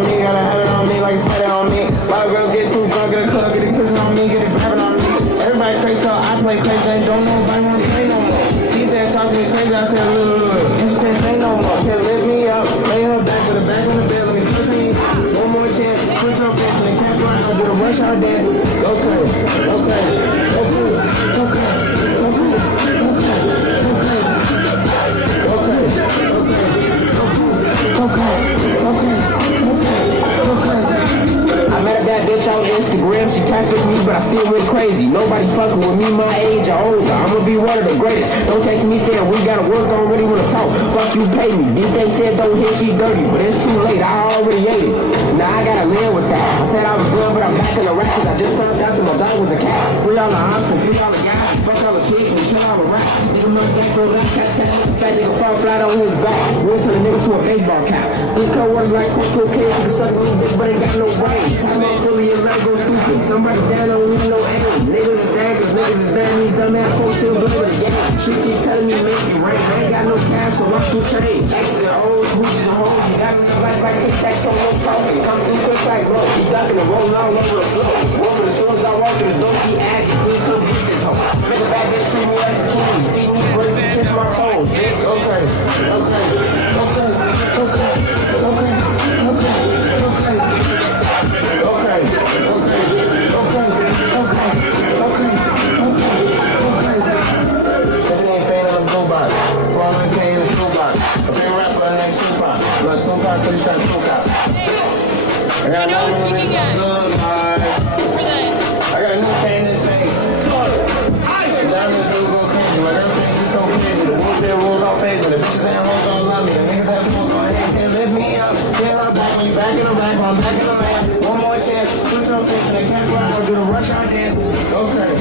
on me, gotta have it on me like it's had it on me. A lot of girls get too drunk in the club, get it kissing on me, get it grabbing on me. Everybody crazy, so I play crazy, and don't nobody want to play no more. She said, talk to me crazy, I said, look. And she said, say no more. She said, lift me up, lay her back with her back on the bed, let me push me. One more chance, put your face in the camp around, do the rush hour dance. Okay. I met a bad bitch on Instagram, she catfished me, but I still went crazy. Nobody fucking with me my age or older. I'ma be one of the greatest. Don't text me saying we gotta work, don't really wanna talk. Fuck you, pay me. These things said don't hit, she dirty, but it's too late, I already ate it. Now I gotta live with that. I said I was good, but I'm back in the rap, cause I just found out that my dog was a cat. Free all the ops and free all the guys. Fuck all the kids and chill all the rap. Nigga must back throw that tat. Fat nigga fall flat on his back. We'll turn a nigga to a baseball cap. This cold water like cocoa kids, you can suck a little dick, but ain't got no brain. Time out fully and let go stupid. Somebody down don't need no aim. Niggas is bad, cause niggas is bad. These dumb ass folks still blow the game. She keep telling me make it rain. I ain't got no cash, so watch me change. Exes and O's, hoochies and hoes. You got me life like tic-tac-toe, no talking. Come through quick like roll. He ducking and rolling all over the floor. Woman, as soon as I walk through the door, she asking, please come get this hoe. Make a bad bitch treat me like a king. Feed me birds and kiss my toes. Okay. I got a new cane that say, diamonds do go crazy. Like I'm saying, it's so crazy. The bullshit rules don't phase me. The bitches ain't hoes don't love me. The niggas ain't supposed to go ahead and lift me up. Get my back when you back in the rack. I'm back in the land. One more chance. Put your face in the camera. I'll do the rush hour dance. Okay.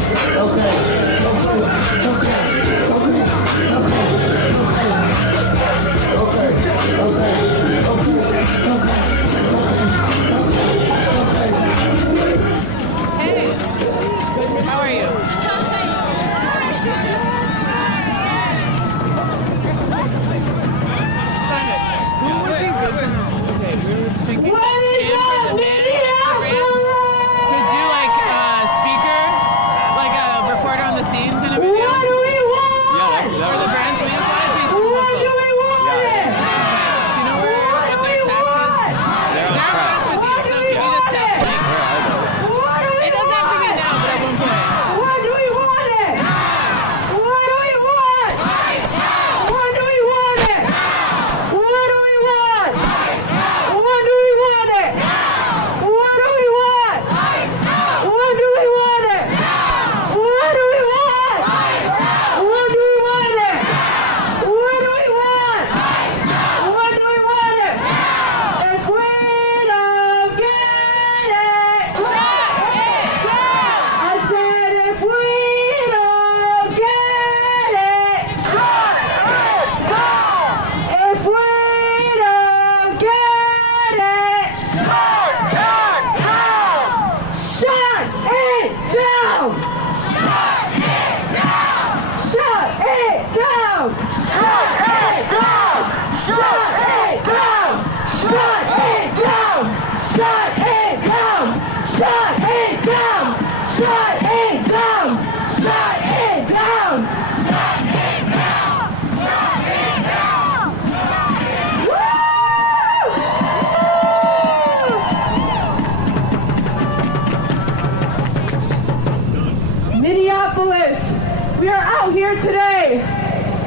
Hey, how are you? Who would be good for okay, we were thinking could do like a speaker, like a reporter on the scene kind of video. What do we want? Yeah, or the branch. We just want to do something What do we want? Okay. Do you know where the task is? They're impressed with you, so can you just text like it doesn't have to be now, but at one point. What do we want it? What do we want? What do we want it? What do we want? What do we want it? What do we want? What do we want it? What do we want? What do we want it? What do we want? What do we want it? If we don't get it, shut it down. I said if we don't get it, shut it down. If we don't get it, shut it down. Shut it down. Shut it down. Shut it down. Shut it down. Shut it down. Shut it down. Shut it down. Shut it down. Shut it down. Shut it down. Shut it down. Woo! Minneapolis, we are out here today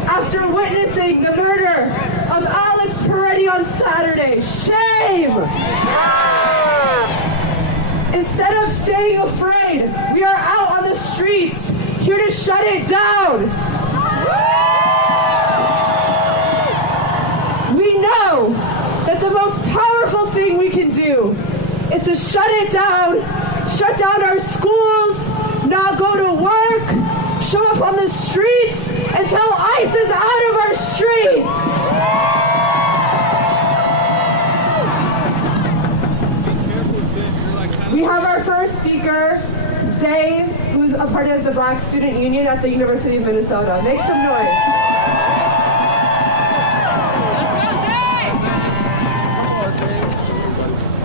after witnessing the murder of Alex Peretti on Saturday. Shame! Instead of staying afraid, we are out on the streets here to shut it down. We know that the most powerful thing we can do is to shut it down, shut down our schools, not go to work, show up on the streets until ICE is out of our streets. We have our first speaker, Zay, who's a part of the Black Student Union at the University of Minnesota. Make some noise.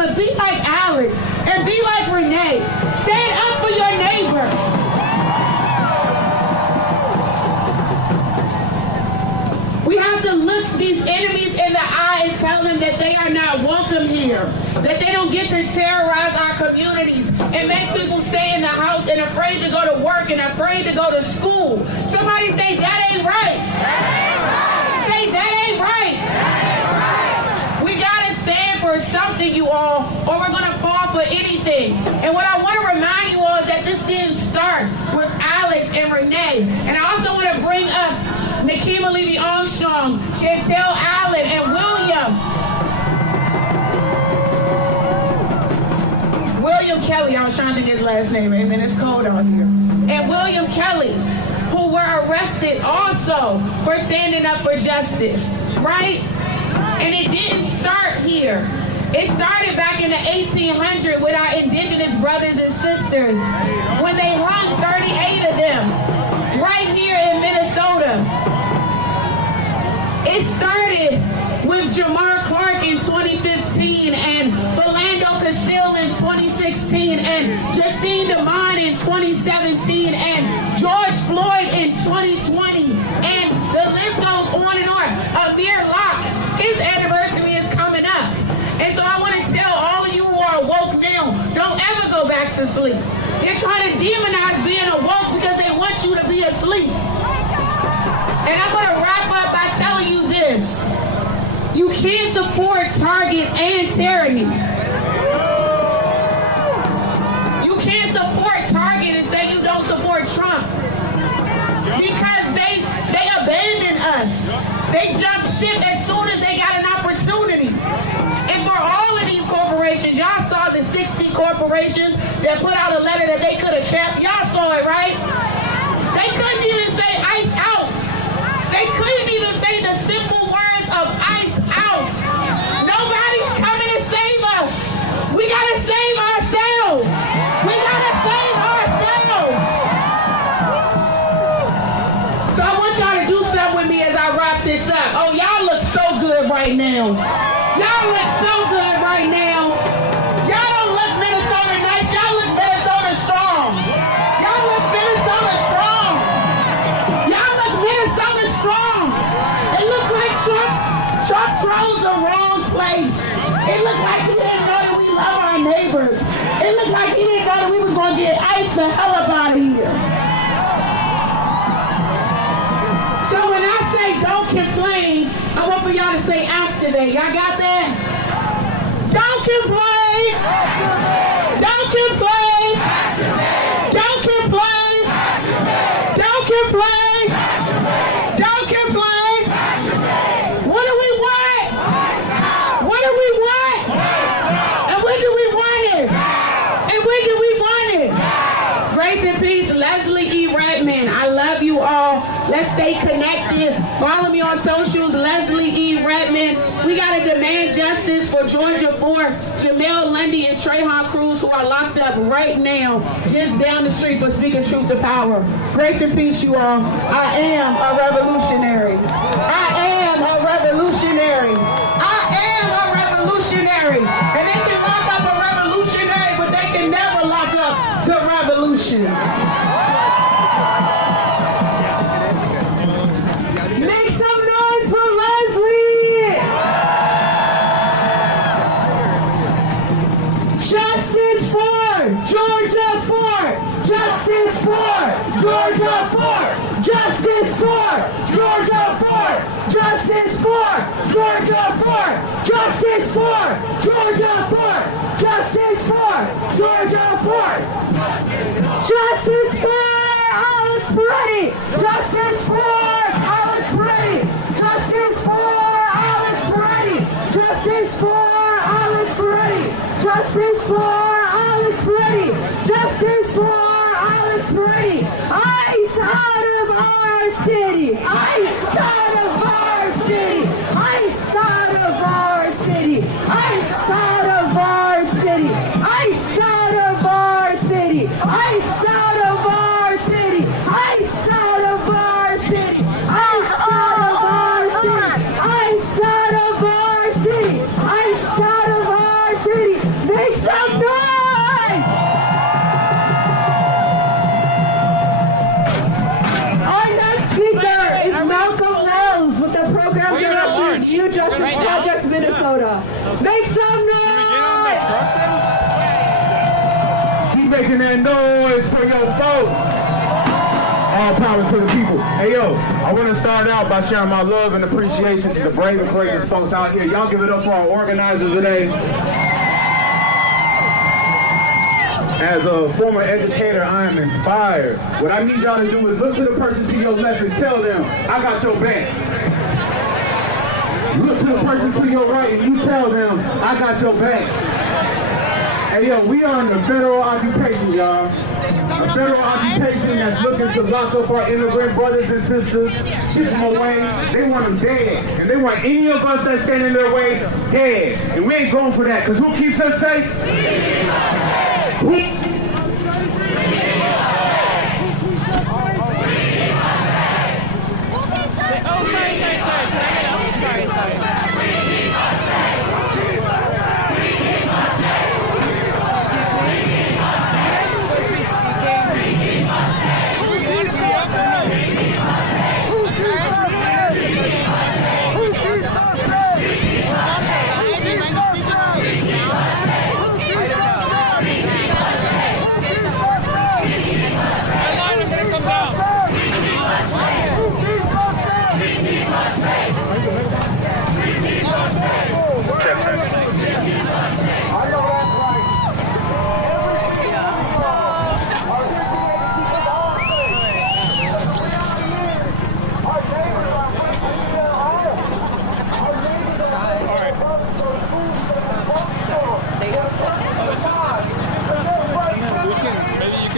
but be like Alex and be like Renee. Stand up for your neighbor. We have to look these enemies in the eye and tell them that they are not welcome here, that they don't get to terrorize our communities and make people stay in the house and afraid to go to work and afraid to go to school. Somebody say, that ain't right. That ain't right. Say, that ain't right. That ain't right. We got to stand for something, you all, or we're going to fall for anything. And what I want to remind you all is that this didn't start with Alex and Renee. And I also want to bring up Nikema Levy Armstrong, Chantel Allen, and William Kelly. I was trying to get his last name, amen. It's cold out here. And William Kelly, who were arrested also for standing up for justice, right? And it didn't start here. It started back in the 1800s with our indigenous brothers and sisters when they hung 38 of them right here in Minnesota. It started with Jamar Clark in 2015 and Philando Castile in 2016 and Justine DeMond in 2017 and George Floyd in 2020, and the list goes on and on. Amir Locke, his anniversary is coming up. And so I want to tell all of you who are woke now, don't ever go back to sleep. They're trying to demonize being awoke because they want you to be asleep. And I'm going to wrap up by telling you this. You can't support Target and tyranny. You can't support Target and say you don't support Trump. Because they abandoned us. They jumped ship as soon as they got an opportunity. And for all of these corporations, y'all saw the 60 corporations that put out a letter that they could have kept. Y'all saw it, right? They couldn't even say ICE out. They couldn't even say the simple words of ICE out. Nobody's coming to save us. We gotta save ourselves. We gotta save ourselves. So I want y'all to do something with me as I wrap this up. Oh, y'all look so good right now. Y'all look so good right now. Y'all don't look Minnesota nice. Y'all look Minnesota strong. Y'all look Minnesota strong. Y'all look Minnesota strong. It looked like Trump chose the wrong place. It looked like he didn't know that we love our neighbors. It looked like he didn't know that we was going to get ICE the hell up out of here. So when I say don't complain, I want for y'all to say activate. Y'all got that? Don't complain. Don't complain. Don't complain. Don't complain. Don't complain. What do we want? What do we want? And when do we want it? And when do we want it? Grace and peace, Leslie E. Redmond. I love you all. Let's stay connected. Follow me on socials, Leslie E. Redmond. We got to demand justice for Georgia 4, Jamel Lundy and Trayvon Cruz, who are locked up right now, just down the street for speaking truth to power. Grace and peace, you all. I am a revolutionary. I am a revolutionary. I am a revolutionary. And they can lock up a revolutionary, but they can never lock up the revolution. Make some noise for Leslie! Justice for Georgia 4! Justice for Georgia 4! Justice for Georgia 4! Justice for Georgia 4! Justice for Georgia 4! Justice for Georgia 4! Justice for Alex Brady! Justice for Alex Brady! Justice for Alex Brady! Justice for Alex Brady! Justice for Alex Brady! Justice for Alex Brady! ICE out of our city! ICE out of our city! ICE out of our city! ICE out of our city! ICE out of our city! ICE out of our city! ICE out of our city! ICE out of our city! ICE out of our city! ICE out of our city! for your folks. All power to the people. Hey, yo, I want to start out by sharing my love and appreciation to the brave and courageous folks out here. Y'all give it up for our organizers today. As a former educator, I am inspired. What I need y'all to do is look to the person to your left and tell them, I got your back. Look to the person to your right and you tell them, I got your back. Hey, yo, we are in a federal occupation, y'all. A federal occupation that's looking to lock up our immigrant brothers and sisters, ship them away. They want them dead. And they want any of us that stand in their way dead. And we ain't going for that, because who keeps us safe? Who? Oh, sorry. Sorry. Excuse me. I'm supposed to be speaking.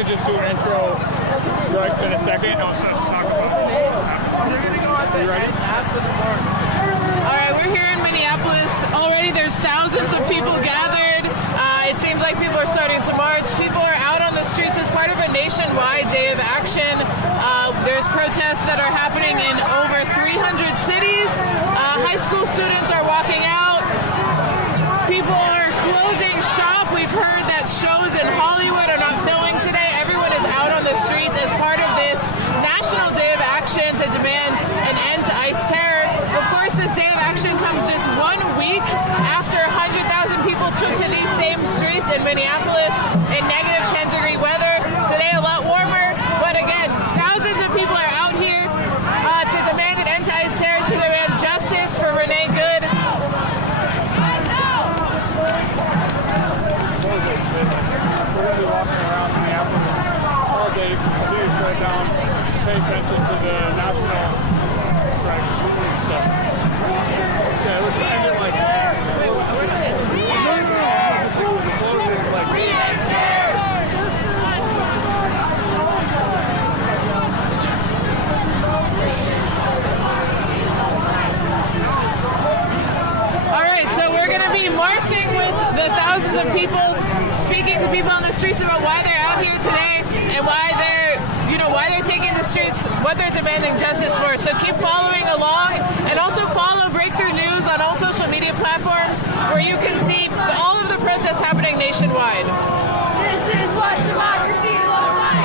Just do an intro like in a second. I'll just talk about it. They're gonna go out there after the bar. All right, we're here in Minneapolis. Already there's thousands of people gathered. It seems like people are starting to march. People are out on the streets as part of a nationwide day of action. There's protests that are happening in over 300 cities. High school students are walking out. People are closing shop. We've heard that shows in Hollywood are not filming today. Everyone is out on the streets as part of this National Day of Action to demand an end to ICE terror. Of course, this day of action comes just 1 week after 100,000 people took to these same streets in Minneapolis in negative 10-degree weather. Today, a lot warmer, but again, thousands of people are out here to demand an end to ICE terror, to demand justice for Renee Good. We're going to be walking around Minneapolis all day, continue to shut down, pay attention to the national strike and stuff. Yeah, let's end it like that. Wait, we're not in the All right, so we're going to be marching with the thousands of people, speaking to people on the streets about why they're out here today and why they're taking the streets, what they're demanding justice for. So keep following along and also follow Breakthrough News on all social media platforms where you can see all of the protests happening nationwide. This is what democracy looks like.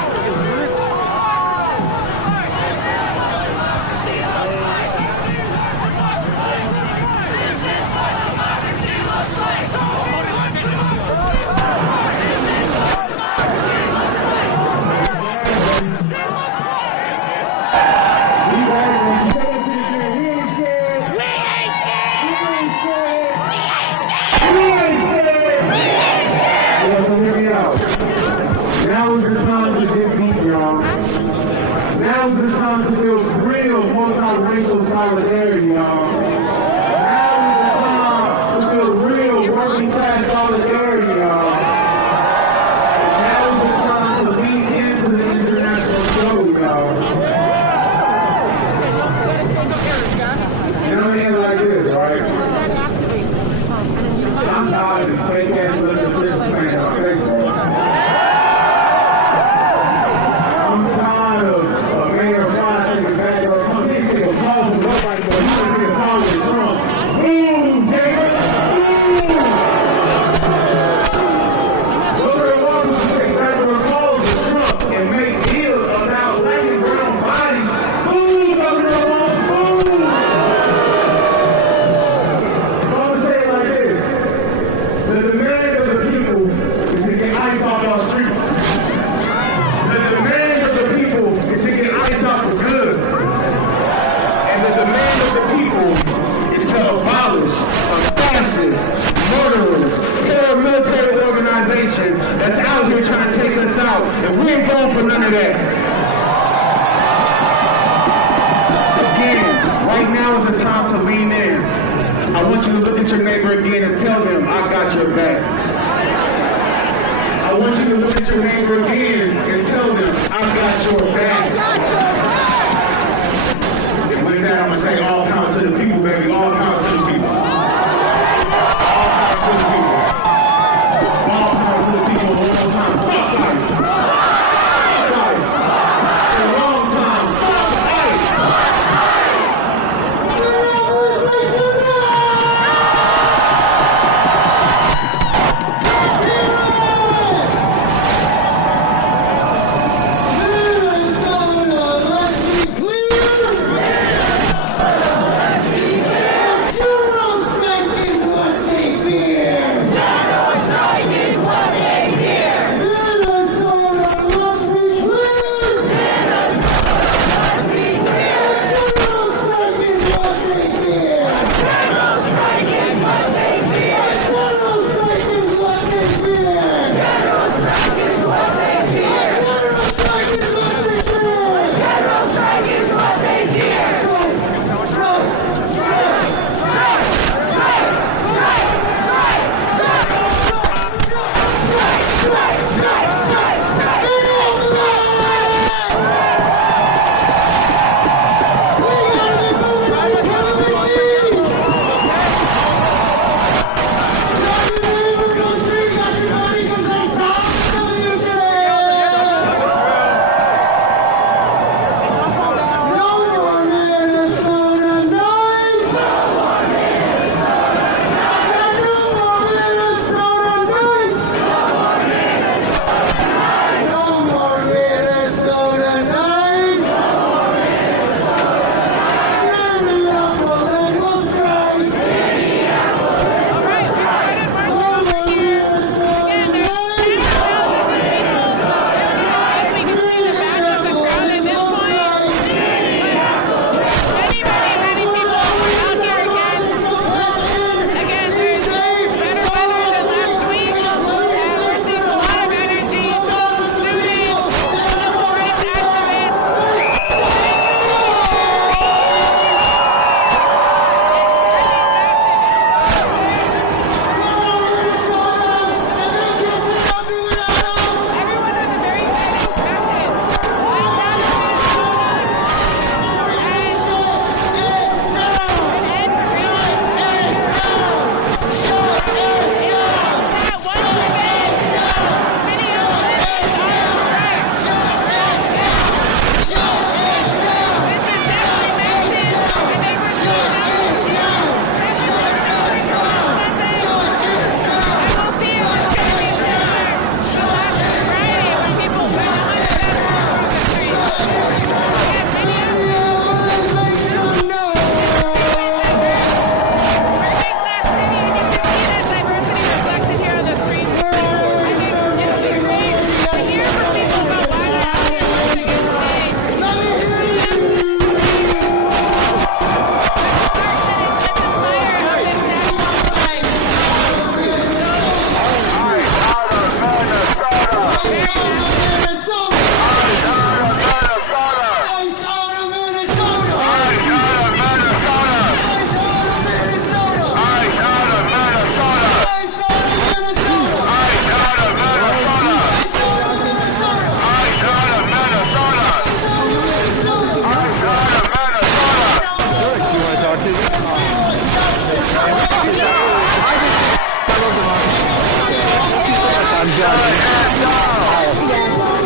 Now is the time to dig deep, y'all. Now is the time to build real multiracial solidarity, y'all. Now is the time to build real working class solidarity, y'all. Now is the time to lean into the international show, y'all. You know what I mean? Like this, right? I'm tired of this fake ass little Christian man, okay? I'm tired of Mayor Fine taking back up. He take a call from nobody, but he take a call the people is to abolish a fascist, murderous, paramilitary organization that's out here trying to take us out, and we ain't going for none of that. Again, right now is the time to lean in. I want you to look at your neighbor again and tell them, I got your back. I want you to look at your neighbor again and tell them, I got your back. And with that, I'm going to say all power to the people, baby. All power to the people. All power to the people. All power to the people one more time. Fuck ICE. Fuck ICE. For a long time. Fuck ICE.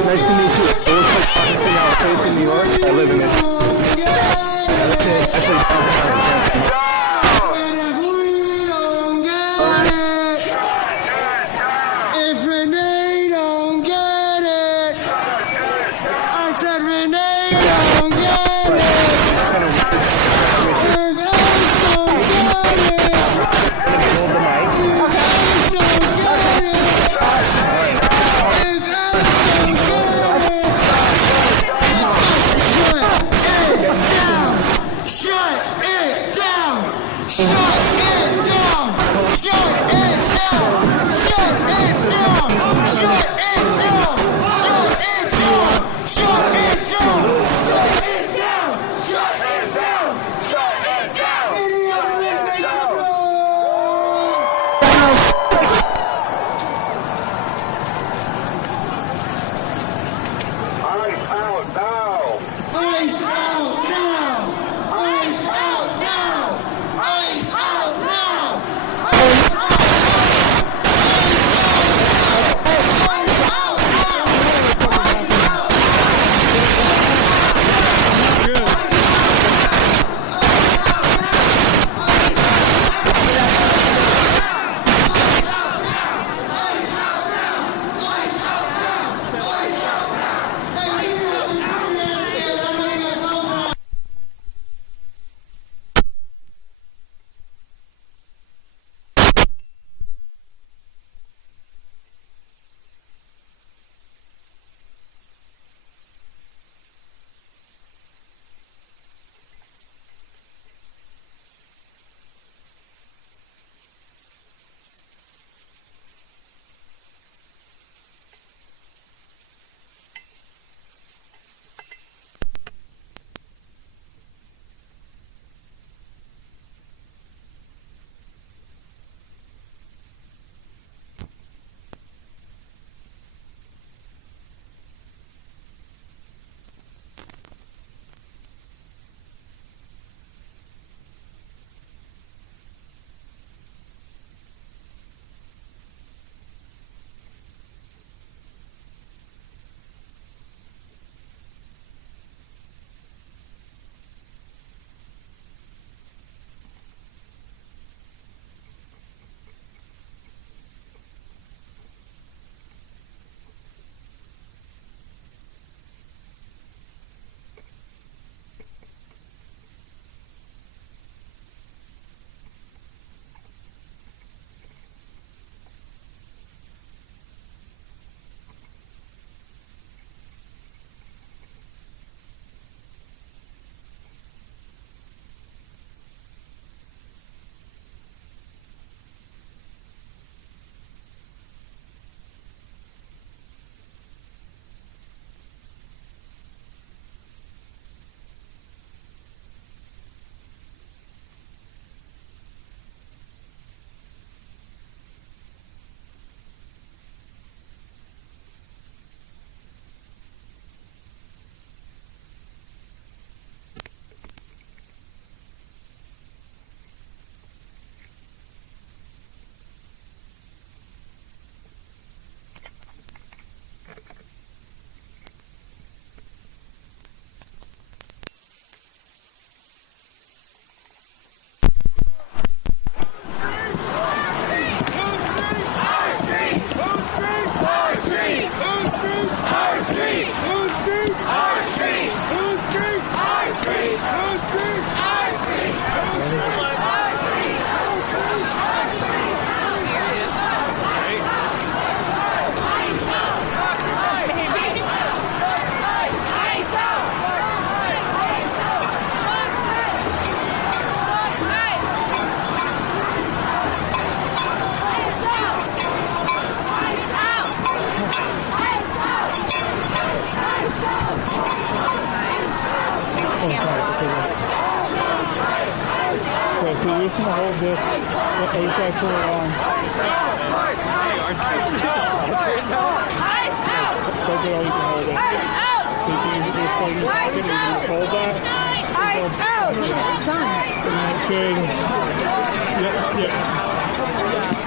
Nice to meet you. It looks like something out of Faith in New York. I live in it. If Renee don't get it, I said Renee don't get it. Shut it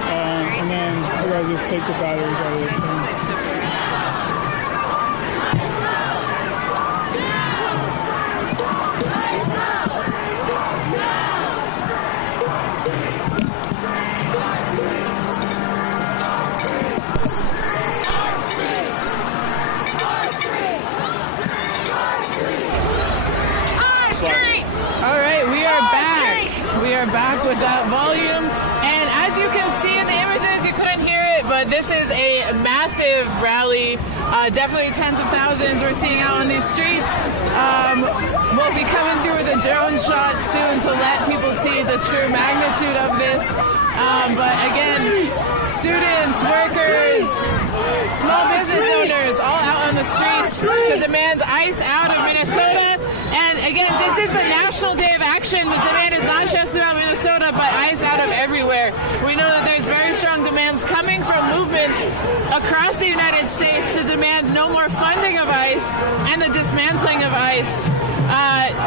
And then I gotta just take the batteries out of this thing. Back with that volume, and as you can see in the images, you couldn't hear it, but but this is a massive rally. Definitely tens of thousands we're seeing out on these streets. We'll be coming through with a drone shot soon to let people see the true magnitude of this. But again, students, workers, small business owners, all out on the streets to demand ICE out of Minnesota. And again, since it's a national day of action, the demand is not just about Minnesota, but ICE out of everywhere. We know that there's very strong demands coming from movements across the United States to demand no more funding of ICE and the dismantling of ICE.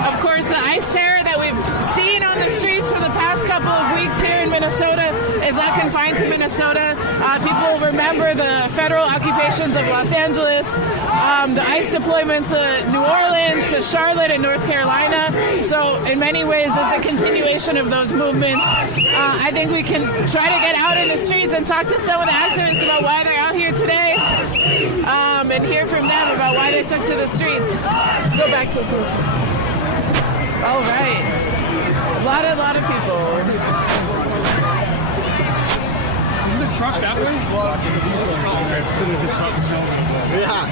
Of course, the ICE terror that we've seen on the streets for the past couple of weeks here in Minnesota is not confined to Minnesota. People remember the federal occupations of Los Angeles, the ICE deployments to New Orleans, to Charlotte and North Carolina. So in many ways, it's a continuation of those movements. I think we can try to get out in the streets and talk to some of the activists about why they're out here today, and hear from them about why they took to the streets. Let's go back to this. All right. A lot of people. Isn't the truck that way? Yeah.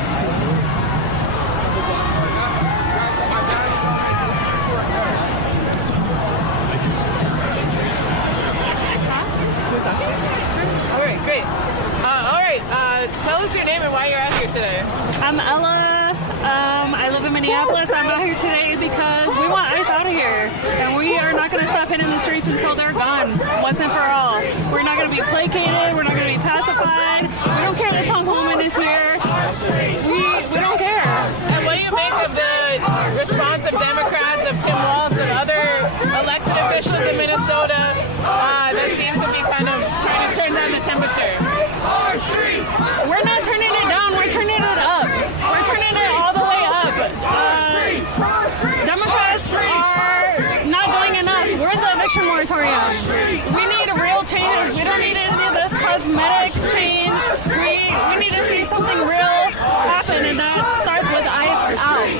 All right, great. Tell us your name and why you're out here today. I'm Ella. I live in Minneapolis. I'm out here today because we want ICE out of here. And we are not going to stop hitting the streets until they're gone, once and for all. We're not going to be placated. We're not going to be pacified. We don't care that Tom Holman is here. We don't care. And what do you make of the response of Democrats, of Tim Walz, and other elected officials in Minnesota that seem to be kind of trying to turn down the temperature? We're not turning it down. We're turning it up. We're turning it all the way up. Democrats are not doing enough. Where's the eviction moratorium? We need real changes. We don't need any of this cosmetic change. We need to see something real happen, and that starts with ICE out.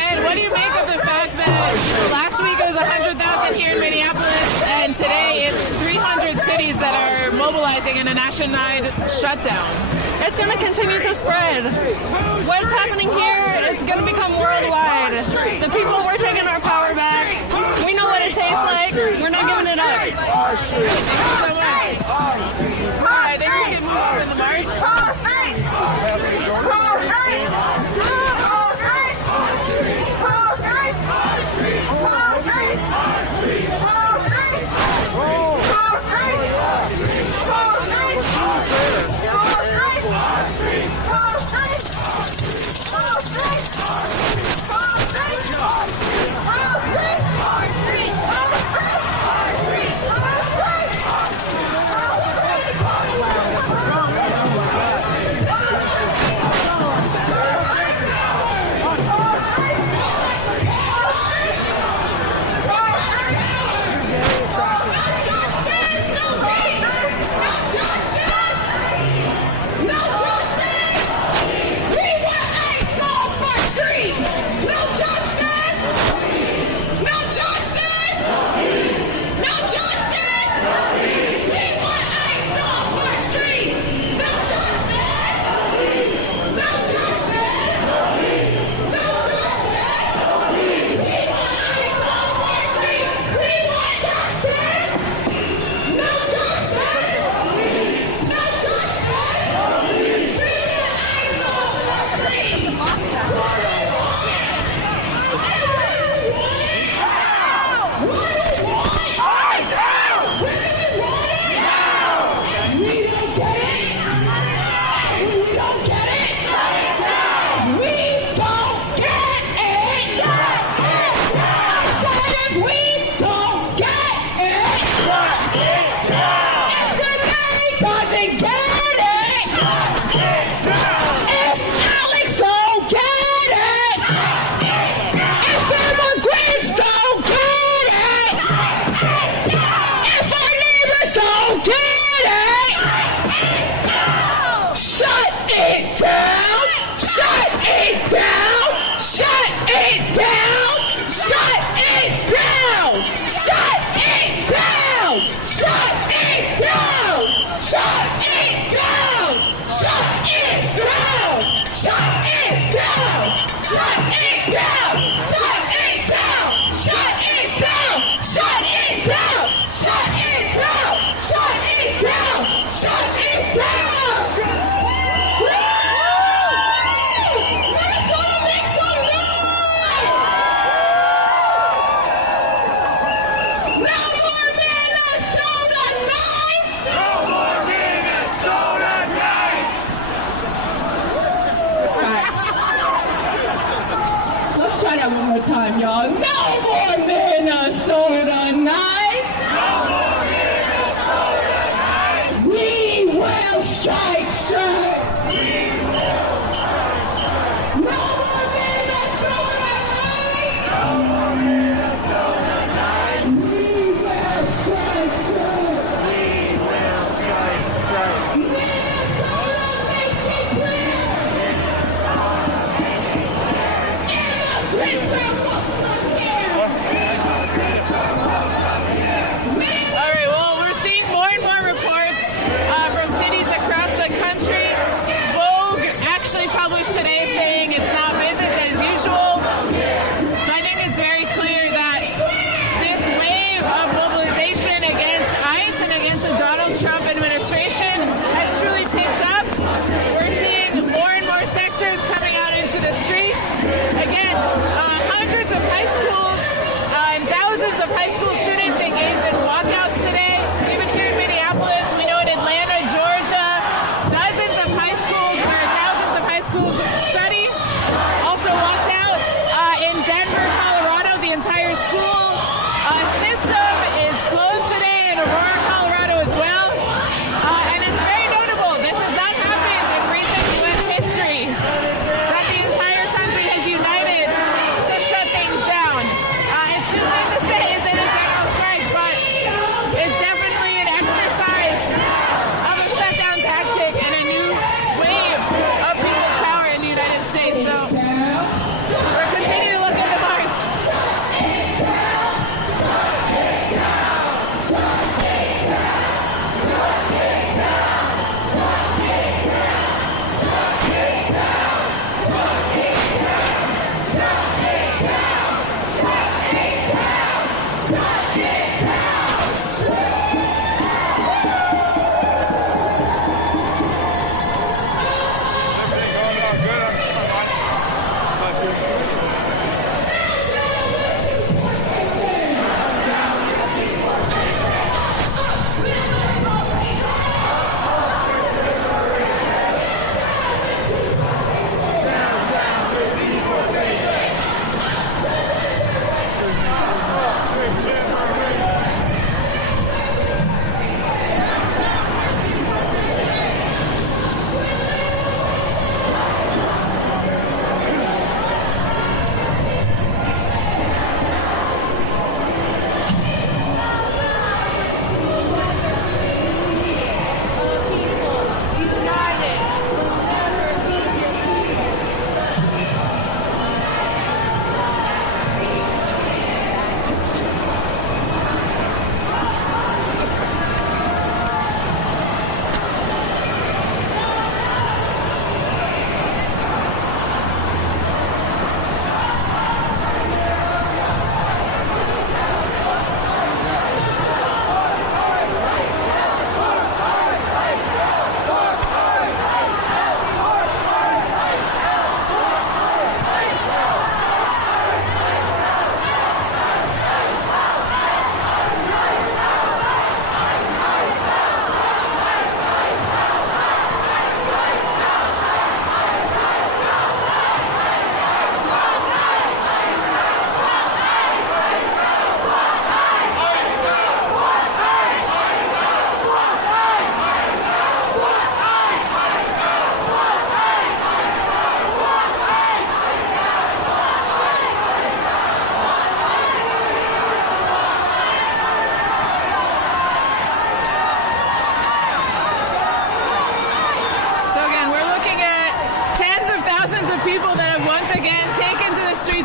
And what do you make of the fact that last week it was 100,000 here in Minneapolis, and today it's 300 cities that are mobilizing in a nationwide shutdown? It's going to continue to spread. What's happening here, it's going to become worldwide. The people, we're taking our power back. We know what it tastes like. We're not giving it up. Thank you so much. I think we can move on in the march.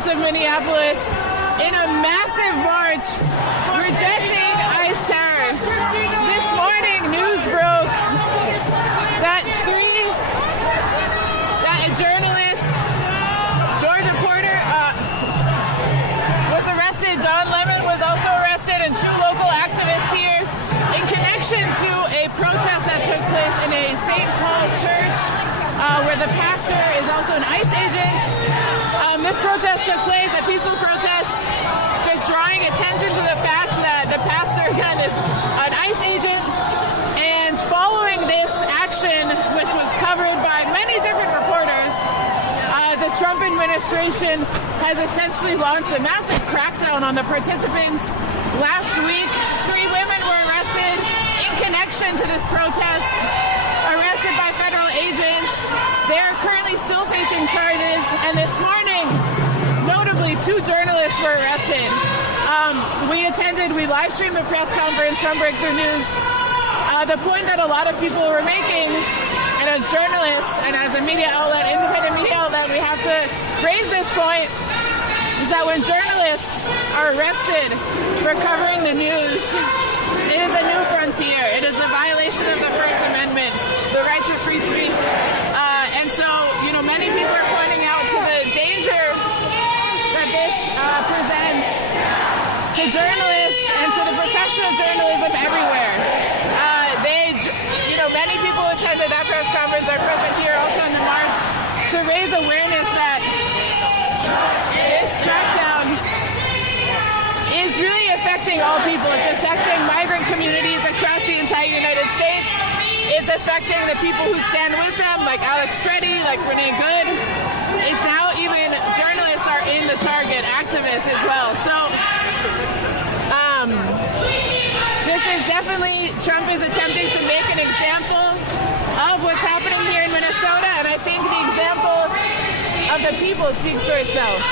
of Minneapolis in a massive march rejecting ICE terror. This morning, news broke that a journalist, George Porter, was arrested. Don Lemon was also arrested, and 2 local activists here in connection to a protest that took place in a St. Paul church where the pastor is also an ICE agent. This protest took place, a peaceful protest, just drawing attention to the fact that the pastor, again, is an ICE agent. And following this action, which was covered by many different reporters, the Trump administration has essentially launched a massive crackdown on the participants. Last week, 3 women were arrested in connection to this protest, arrested by federal agents. They are currently still facing charges, and this morning, notably, 2 journalists were arrested. We live streamed the press conference from Breakthrough News. The point that a lot of people were making, and as journalists and as a media outlet, independent media outlet, we have to raise this point, is that when journalists are arrested for covering the news, it is a new frontier. It is a violation of the First Amendment, the right to free speech. And so, many people are pointing out to the danger that this presents to journalists and to the professional journalism everywhere. Many people who attended that press conference are present here also in the march to raise awareness that this crackdown is really affecting all people. It's affecting migrant communities across the entire United States. It's affecting the people who stand with them, like Alex Preddy, like Renee Good. It's now even journalists are in the target, activists as well. So, this is definitely, Trump is attempting to make an example of what's happening here in Minnesota, and I think the example of the people speaks for itself.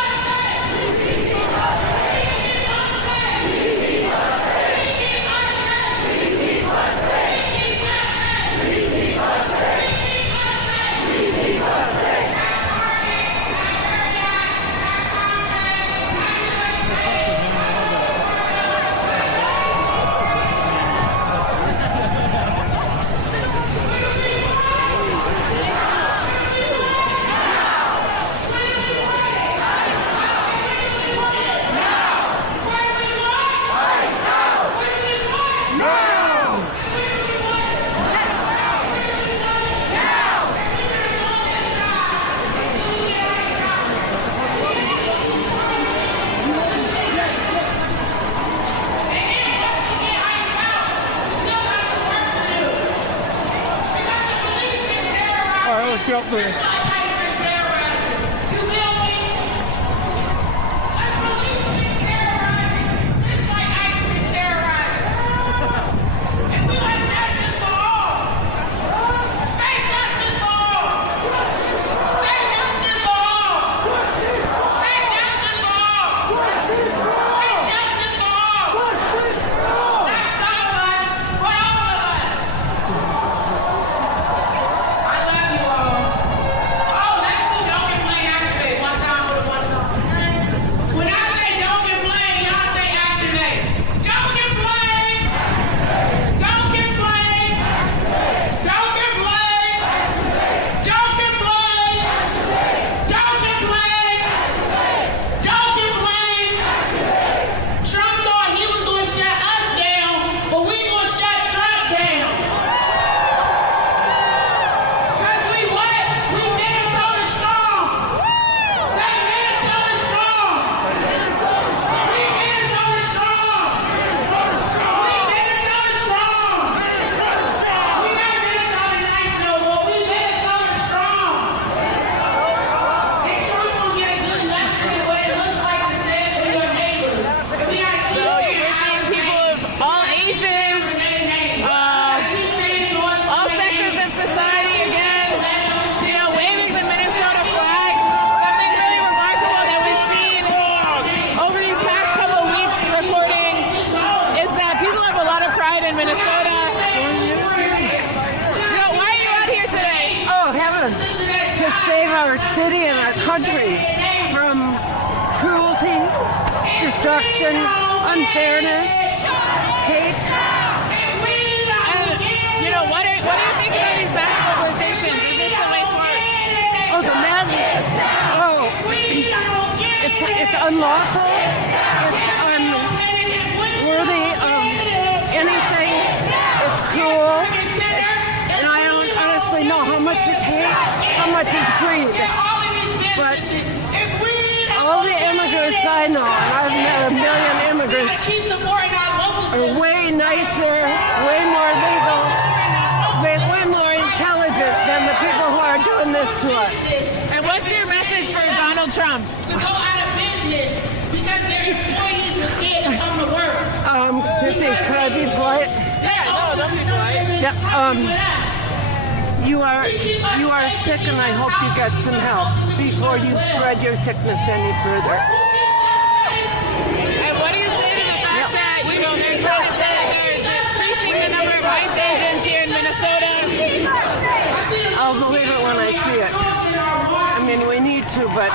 Get up there. To save our city and our country from destruction, unfairness, hate. And, you know, what do you think about these mass mobilizations? Is this the way forward? Oh, the mass. Oh, it's unlawful. It's unworthy of anything. It's cruel. And I don't honestly know how much it's hate, how much it's greed. But all the immigrants I know, and I've met a million immigrants, are way nicer, way more legal, way more intelligent than the people who are doing this to us. And what's your message for Donald Trump? To go out of business because their employees were scared to come to work. Could I be polite? Yeah, no, don't be polite. Yeah, you are sick, and I hope you get some help before you spread your sickness any further. And what do you say to the fact that, you know, they're trying to say that they're increasing the number of ICE agents here in Minnesota? I'll believe it when I see it. I mean, we need to, but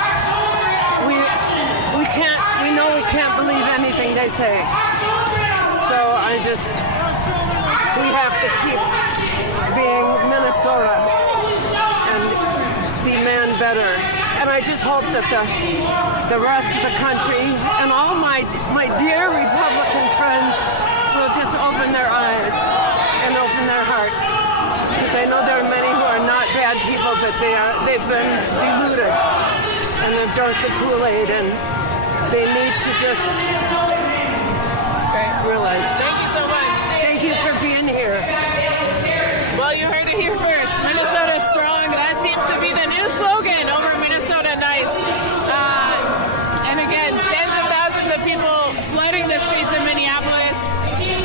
we can't. We know we can't believe anything they say. So we have to keep being Minnesota and demand better. And I just hope that the rest of the country and all my dear Republican friends will just open their eyes and open their hearts. Because I know there are many who are not bad people, but they've been deluded and they've drunk the Kool-Aid, and they need to just realize. Thank you so much. Thank you for being here. Well, you heard it here first. Minnesota strong. That seems to be the new slogan over Minnesota Nice. And again, tens of thousands of people flooding the streets of Minneapolis.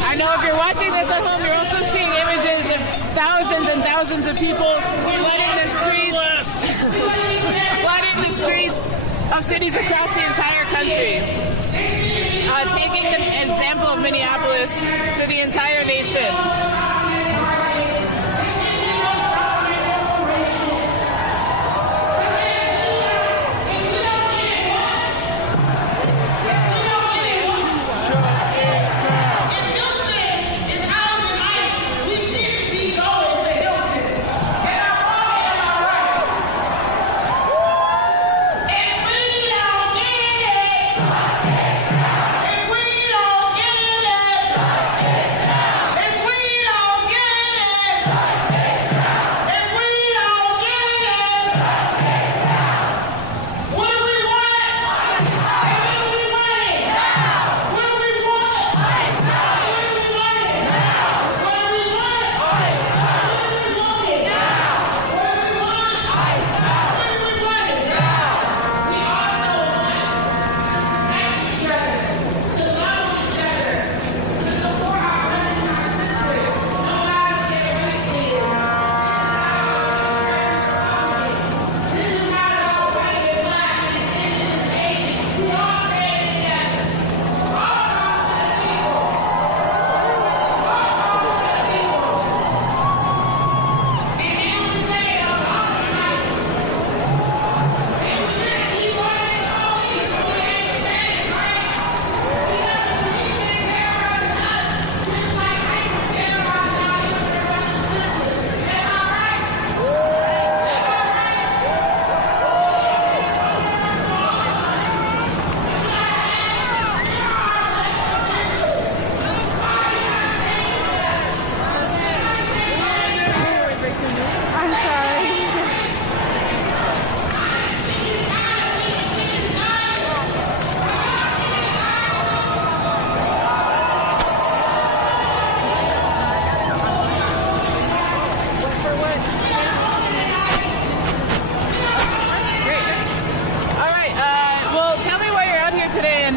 I know if you're watching this at home, you're also seeing images of thousands and thousands of people flooding the streets of cities across the entire country. Taking the example of Minneapolis to the entire nation.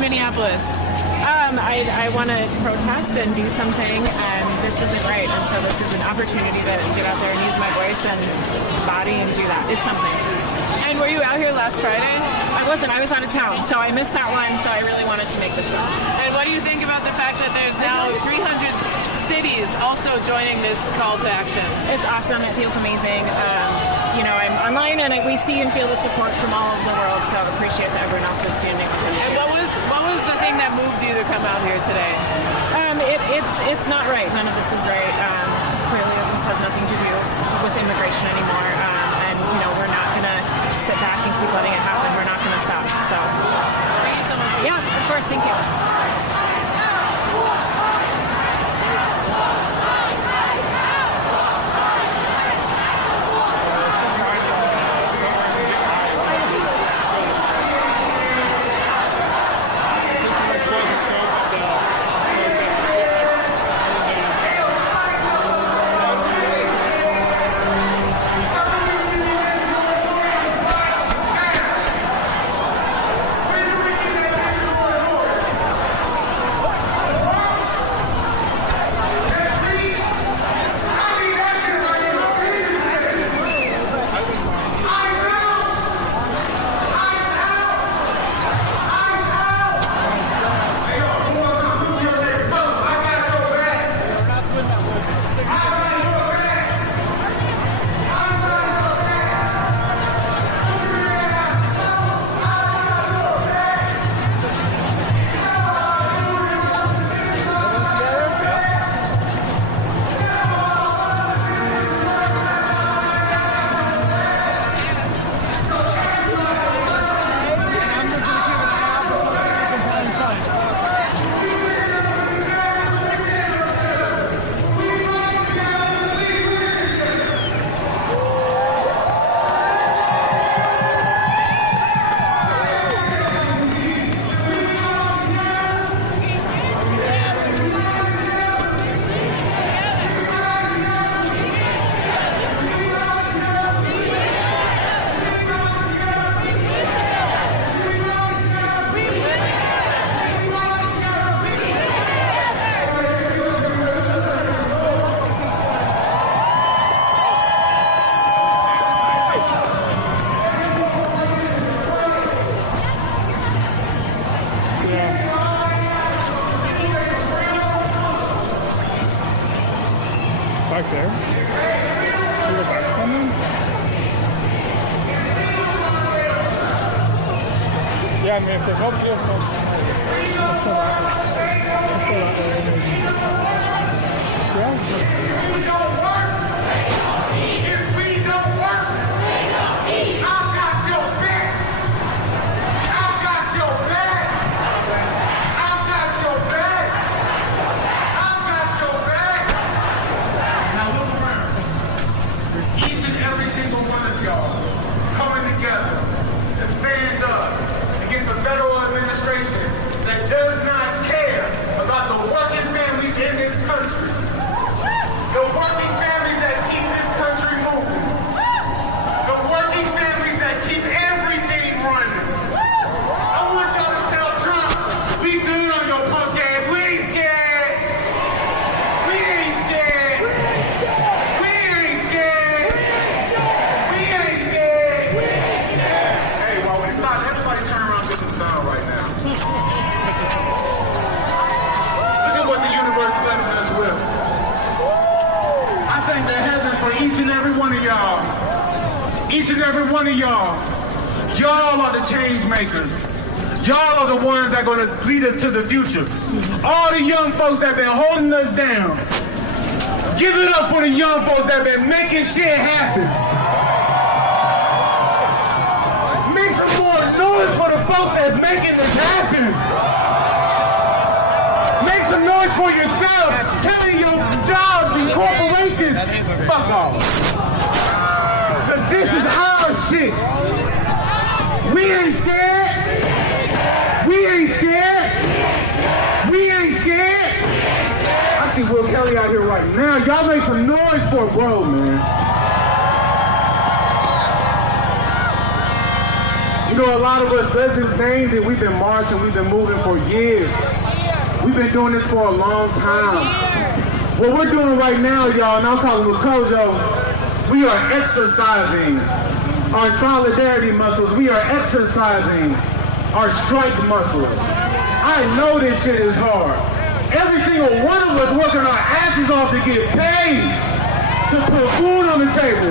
Minneapolis? I want to protest and do something, and this isn't right. And so this is an opportunity to get out there and use my voice and body and do that. It's something. And were you out here last Friday? I wasn't. I was out of town, so I missed that one. So I really wanted to make this up. And what do you think about the fact that there's now 300 cities also joining this call to action? It's awesome. It feels amazing. you know, I'm online and we see and feel the support from all over the world. So I appreciate that everyone else is standing with us. And what was the thing that moved you to come out here today? It's not right. None of this is right. Clearly, this has nothing to do with immigration anymore. And you know, we're not going to sit back and keep letting it happen. We're not going to stop. So, thank you so much. Yeah, of course. Thank you. Back there. See the back coming? Yeah, I mean, if they help you, let's go We don't work. If we don't work, I got your back. I got your back. I got your back. I got your back. Now look around. Each and every single one of y'all coming together to stand up against a federal administration that does not care about the working families in this country. The working families that keep this country moving. The working families that keep everything running. I want y'all to tell Trump, be good on your punk ass. We ain't scared. We ain't scared. We ain't scared. We ain't scared. Hey, while we stop, everybody turn around and get some sound right now. Look at what the universe blessing us with. I thank the heavens for each and every one of y'all. Each and every one of y'all. Y'all are the change makers. Y'all are the ones that are going to lead us to the future. All the young folks that have been holding us down. Give it up for the young folks that have been making shit happen. Make some more noise for the folks that's making this happen. Make some noise for yourself. Telling your jobs and corporations, fuck off. Because this is our shit. We ain't scared. We ain't scared. We ain't scared. I see Will Kelly out here right now. Y'all make some noise for it, bro, man. You know, a lot of us doesn't name that we've been marching, we've been moving for years. We've been doing this for a long time. What we're doing right now, y'all, and I'm talking with Kojo, we are exercising our solidarity muscles. We are exercising our strike muscles. I know this shit is hard. Every single one of us working our asses off to get paid, to put food on the table.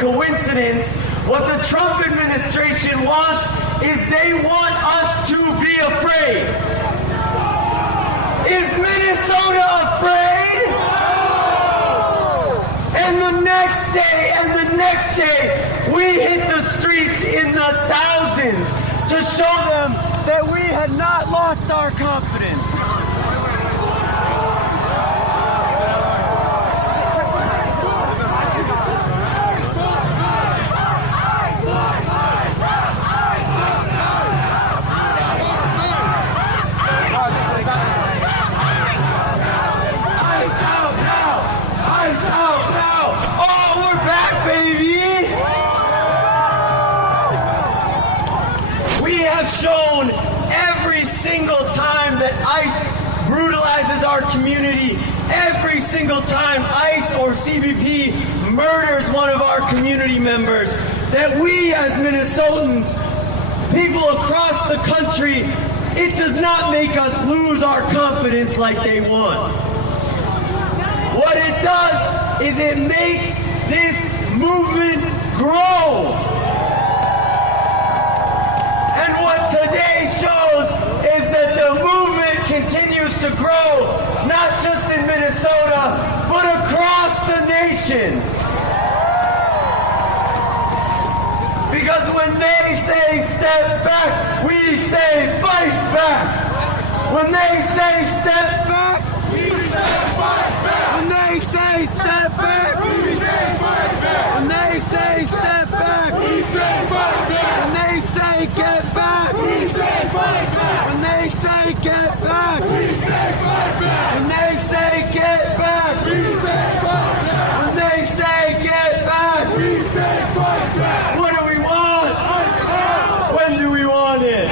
coincidence. What the Trump administration wants is they want us to be afraid. Is Minnesota afraid? And the next day, and the next day, we hit the streets in the thousands to show them that we had not lost our confidence. Shown every single time that ICE brutalizes our community, every single time ICE or CBP murders one of our community members, that we as Minnesotans, people across the country, it does not make us lose our confidence like they want. What it does is it makes this movement grow. Today shows is that the movement continues to grow, not just in Minnesota, but across the nation. Because when they say step back, we say fight back. When they say step back, we say fight back. When they say step back, we say fight back. When they say step back, we say fight back. When they say get back, we say fight back. When they say get back, we say fight back. When they say get back, we say fight back. When they say get back, we say fight back. What do we want? When do we want it?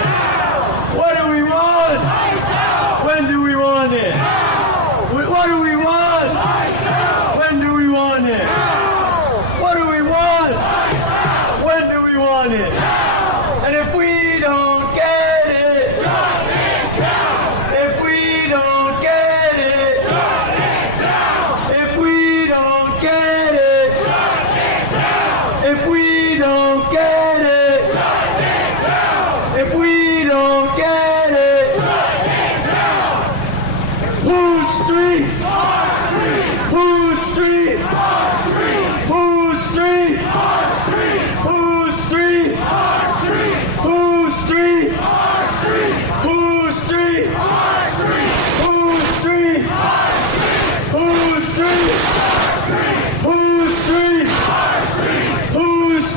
What do we want? When do we want it? What do we want? When do we want it? What do we want? When do we want it? And if we don't get it, if we don't get it, if we don't get it, if we don't get it, if we don't get it, whose streets? Whose streets? Whose streets? Whose streets? Whose streets? Whose streets? Whose streets? Whose streets? Whose streets? Whose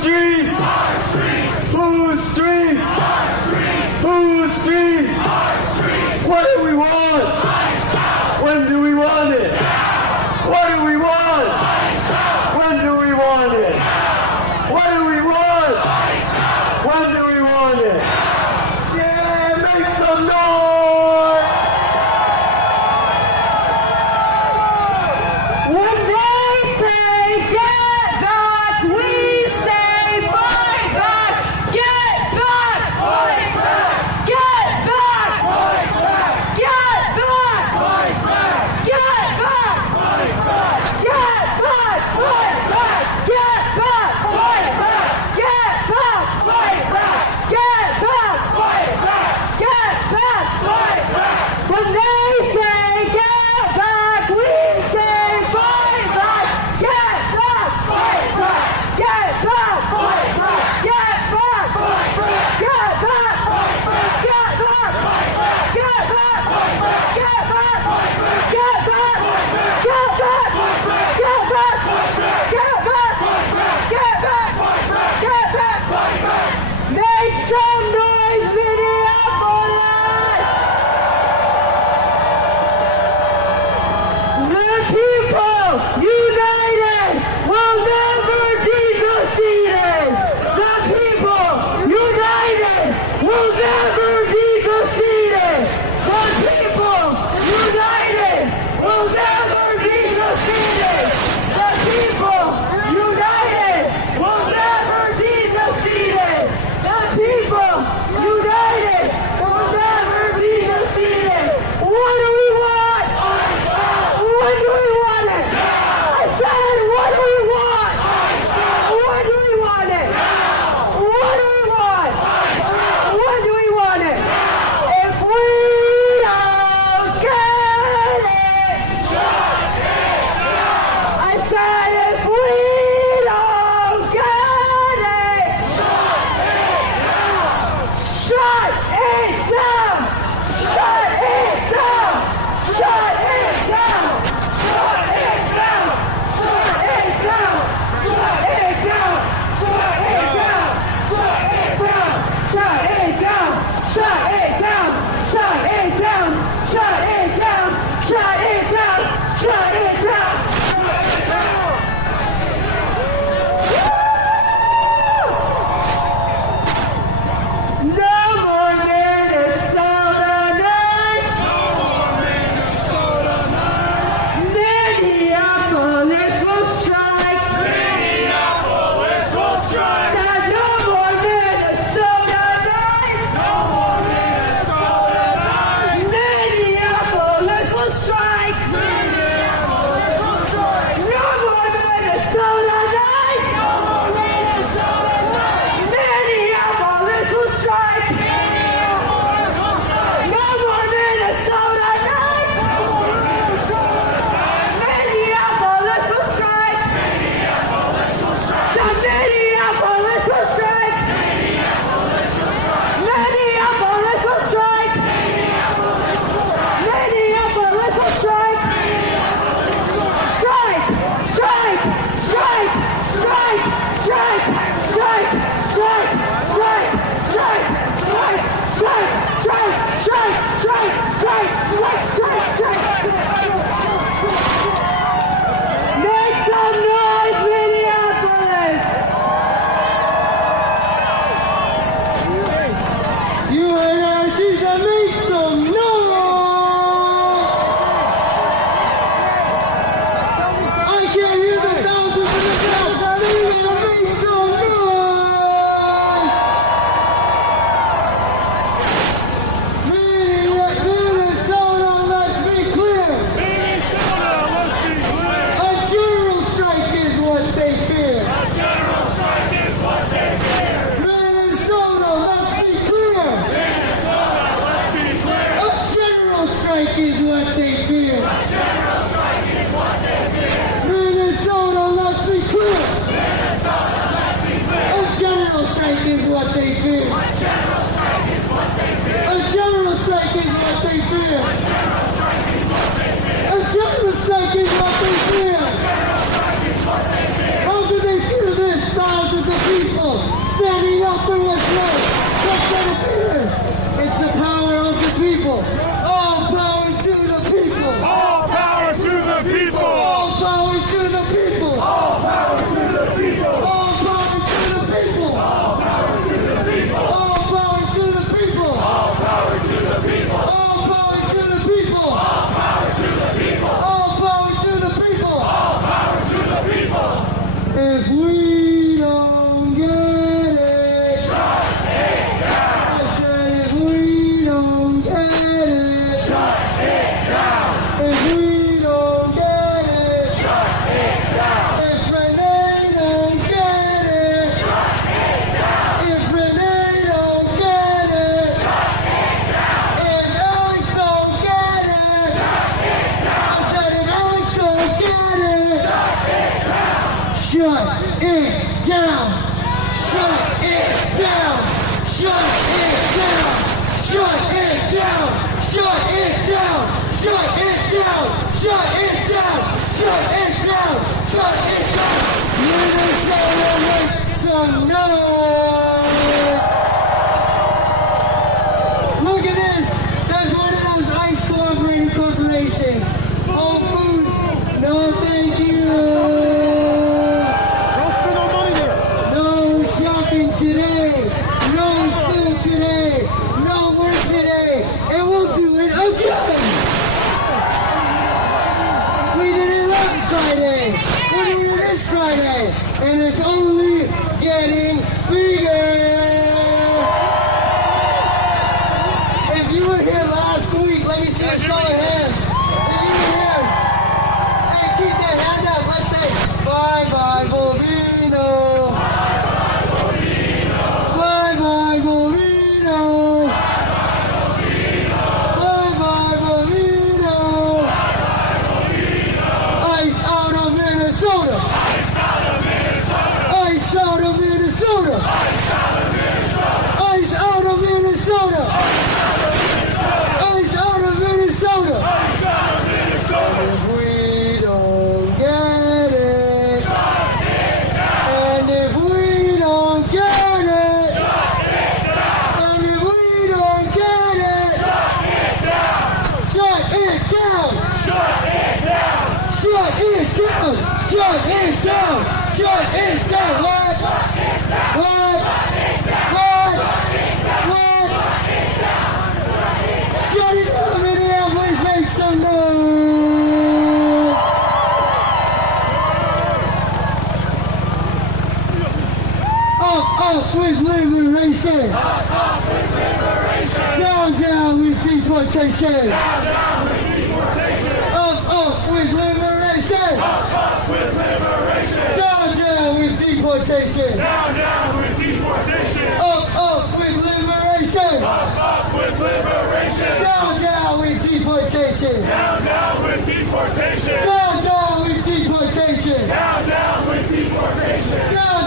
strike is what they fear. A general strike is what they fear. A general strike is what they fear. How do they fear this? Thousands of people standing up for what's right. What's going to fear? It's the power of the people. All power to the people. All power to the people. All power to the people. All power to the people. All power to the people. All power to the people. All power to the people. All power to the people. All power to the people. All power to the people. All power to the people. All power to the people. If we don't get it, shut it down. I said if we don't get it, shut it down. If we don't get it, shut it down. If Renee don't get it, shut it down. If Renee don't get it, shut it down. If Alex don't get it, shut it down. I said if Alex don't get it, shut it down. shut it down. Shut it down. Shut it down. Shut it down. Shut it down. Shut it down. Shut it down. Shut it down. Shut it down. Minnesota make some noise. Look at this. There's one of those ICE cooperating corporations. Whole Foods. No, thank you. No shopping today. No school today. No work today. And we'll do it again. We did it last Friday. We did it this Friday. And it's only getting bigger. If you were here last week, let me see a show of hands. If you were here, hey, keep that hand up. Let's say, bye-bye, Bobino. Bye-bye, Bobino. Bye-bye, Bobino. Ice out of Minnesota. Ice out of Minnesota. Ice out of Minnesota. Ice out of Minnesota. Ice out of Minnesota. If we don't get it, and if we don't get it, and if we don't get it, shut it down. Shut it down. Shut it down. Shut it down. Shut it down. What? What? What? What? Shut it down, Minneapolis, make some noise. Up with liberation. Down, down with deportation. Up with liberation. Down, down with deportation. Up with liberation. Down, down with deportation. Down, down with deportation. Down, down with deportation. Down, down with deportation. Down,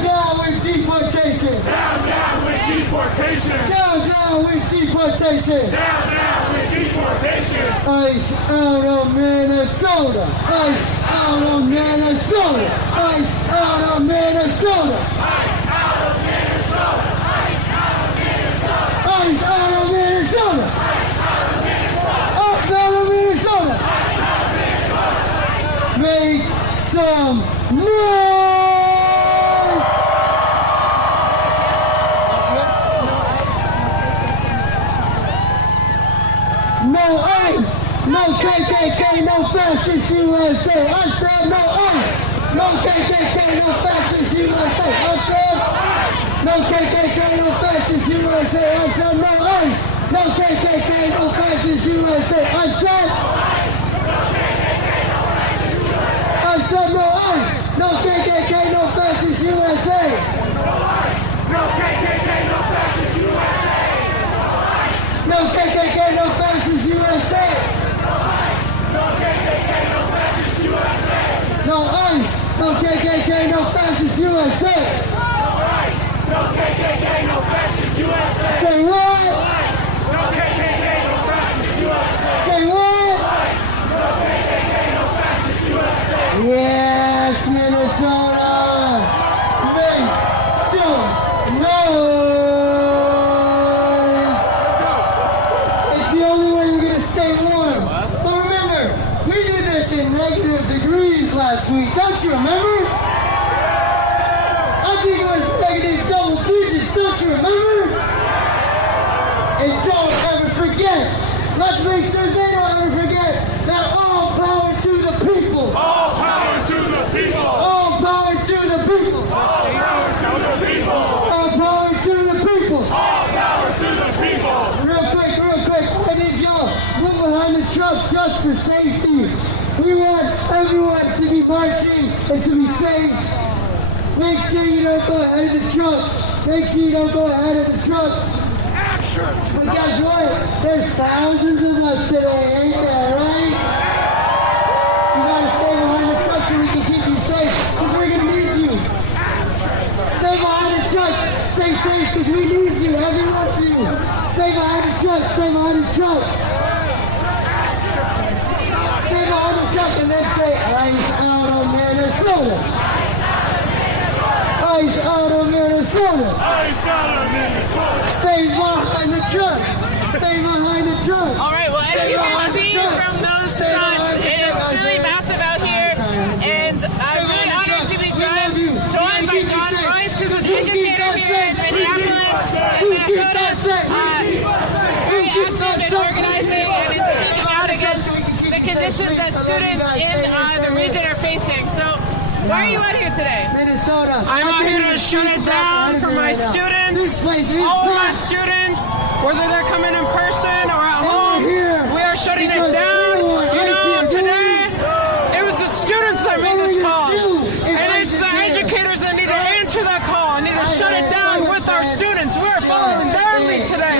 down with deportation. Down, down with deportation. Down, down with deportation. Down, down with deportation. Ice out of Minnesota. Ice out of Minnesota. Ice out of Minnesota. Ice out of Minnesota. Ice out of Minnesota. Ice out of Minnesota. Make some noise. No ice, no KKK, no fascist USA. I said no ice, no KKK, no fascist USA. I said no KKK, no fascist USA. I said no ice, no KKK, no fascist USA. I said no ice, no KKK, no fascist USA. No KKK, no fascist USA. No KKK, no fascist USA. No ice, no KKK, no fascist USA. No KKK, last week. Don't you remember? I think it was negative double digits. Don't you remember? And don't ever forget. Let's make sure they don't ever forget that all power to the people. All power to the people. All power to the people. All power to the people. All power to the people. All power to the people. Real quick. Why did y'all move behind the truck just for safety? We want everyone to be marching and to be safe. Make sure you don't go ahead of the truck. Make sure you don't go ahead of the truck. Action. But guess what? There's thousands of us today, ain't there, right? You gotta stay behind the truck so we can keep you safe, because we're gonna need you. Stay behind the truck. Stay safe, because we need you, every one of you. Stay behind the truck. Stay behind the truck. Stay behind the truck and then say, ice out of Minnesota. Ice out of Minnesota. Ice out of Minnesota. Stay behind the truck. Stay behind the truck. All right, well, as you can see from those shots, it is truly massive out here, and I'm really honored to be joined by John Royce, who's an educator here in Minneapolis, Minnesota. Very active in organizing and is speaking out against the conditions that students in the region are facing. So, why are you out here today? Minnesota. I'm out here to shut it down for my students. All of my students, whether they're coming in person or at home, we are shutting it down. You know, today, it was the students that made this call. And it's the educators that need to answer that call and need to shut it down with our students. We are following their lead today.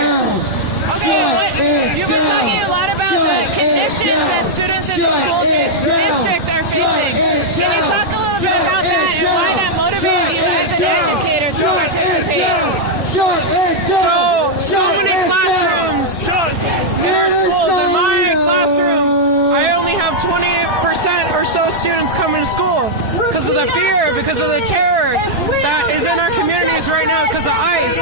Okay, you've been talking a lot about the conditions that students in the school district are facing. Can you talk a little bit about that and why that motivated you as an educator to participate? So many classrooms in our schools. In my classroom, I only have 20% or so students coming to school because of the fear, because of the terror that is in our communities right now because of ICE.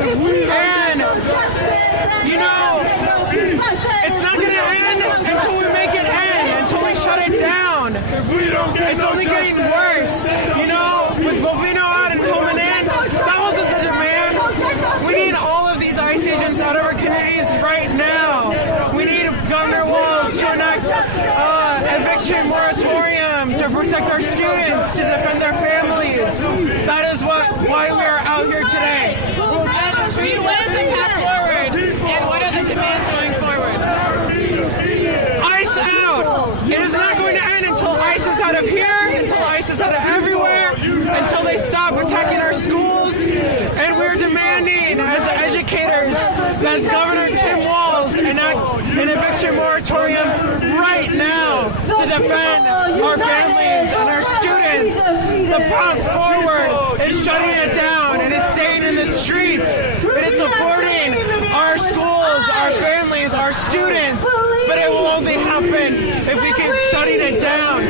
And, you know, it's not going to end until we make it end, until we shut it down. It's only getting worse. You know, with Bovino out and coming in, that wasn't the demand. We need all of these ICE agents out of our communities right now. We need Governor Walz to enact eviction moratorium to protect our students, to defend their families. That is why we are out here today. And for you, what is the path forward, and what are the demands going forward? ICE out! It is not going to end until ICE is out of here, until ICE is out of everywhere, until they stop attacking our schools. And we're demanding, as educators, that Governor Tim Walz enact an eviction moratorium right now to defend our families and our students. The path forward is shutting it down, and it's staying in the streets, and it's supporting our schools, our families, our students. But it will only happen if we keep shutting it down.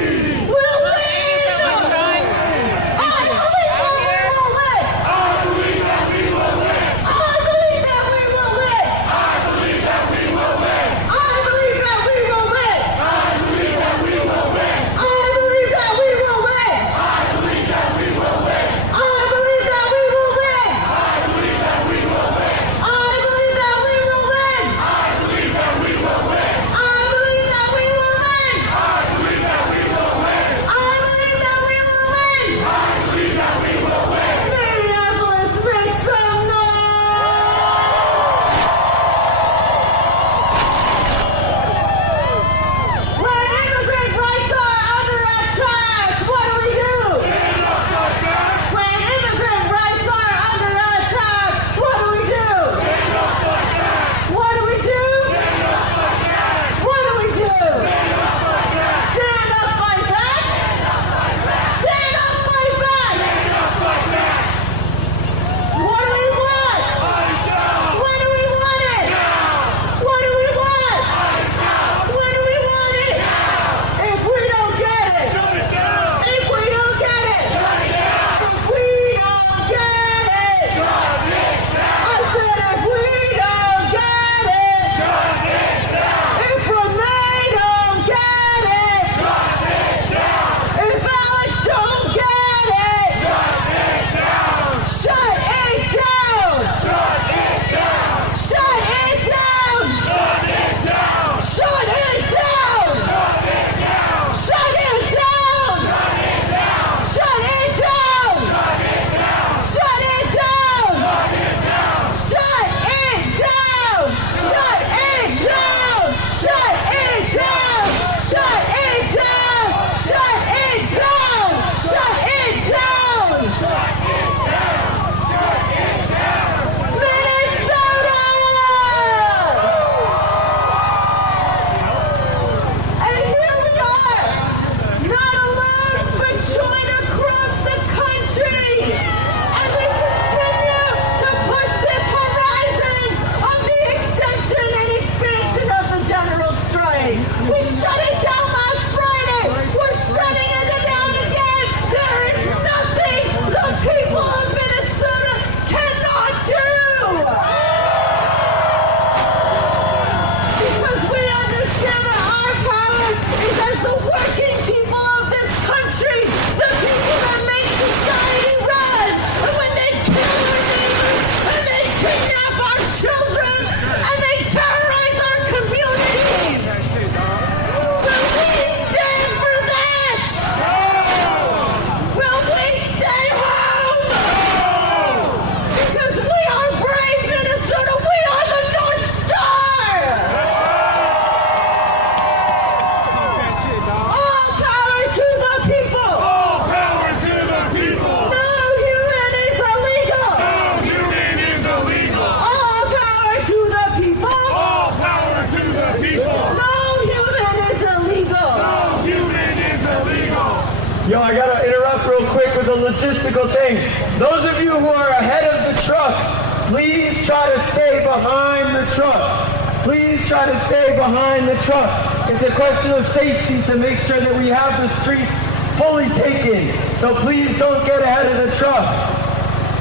critical thing. Those of you who are ahead of the truck, please try to stay behind the truck. Please try to stay behind the truck. It's a question of safety to make sure that we have the streets fully taken. So please don't get ahead of the truck.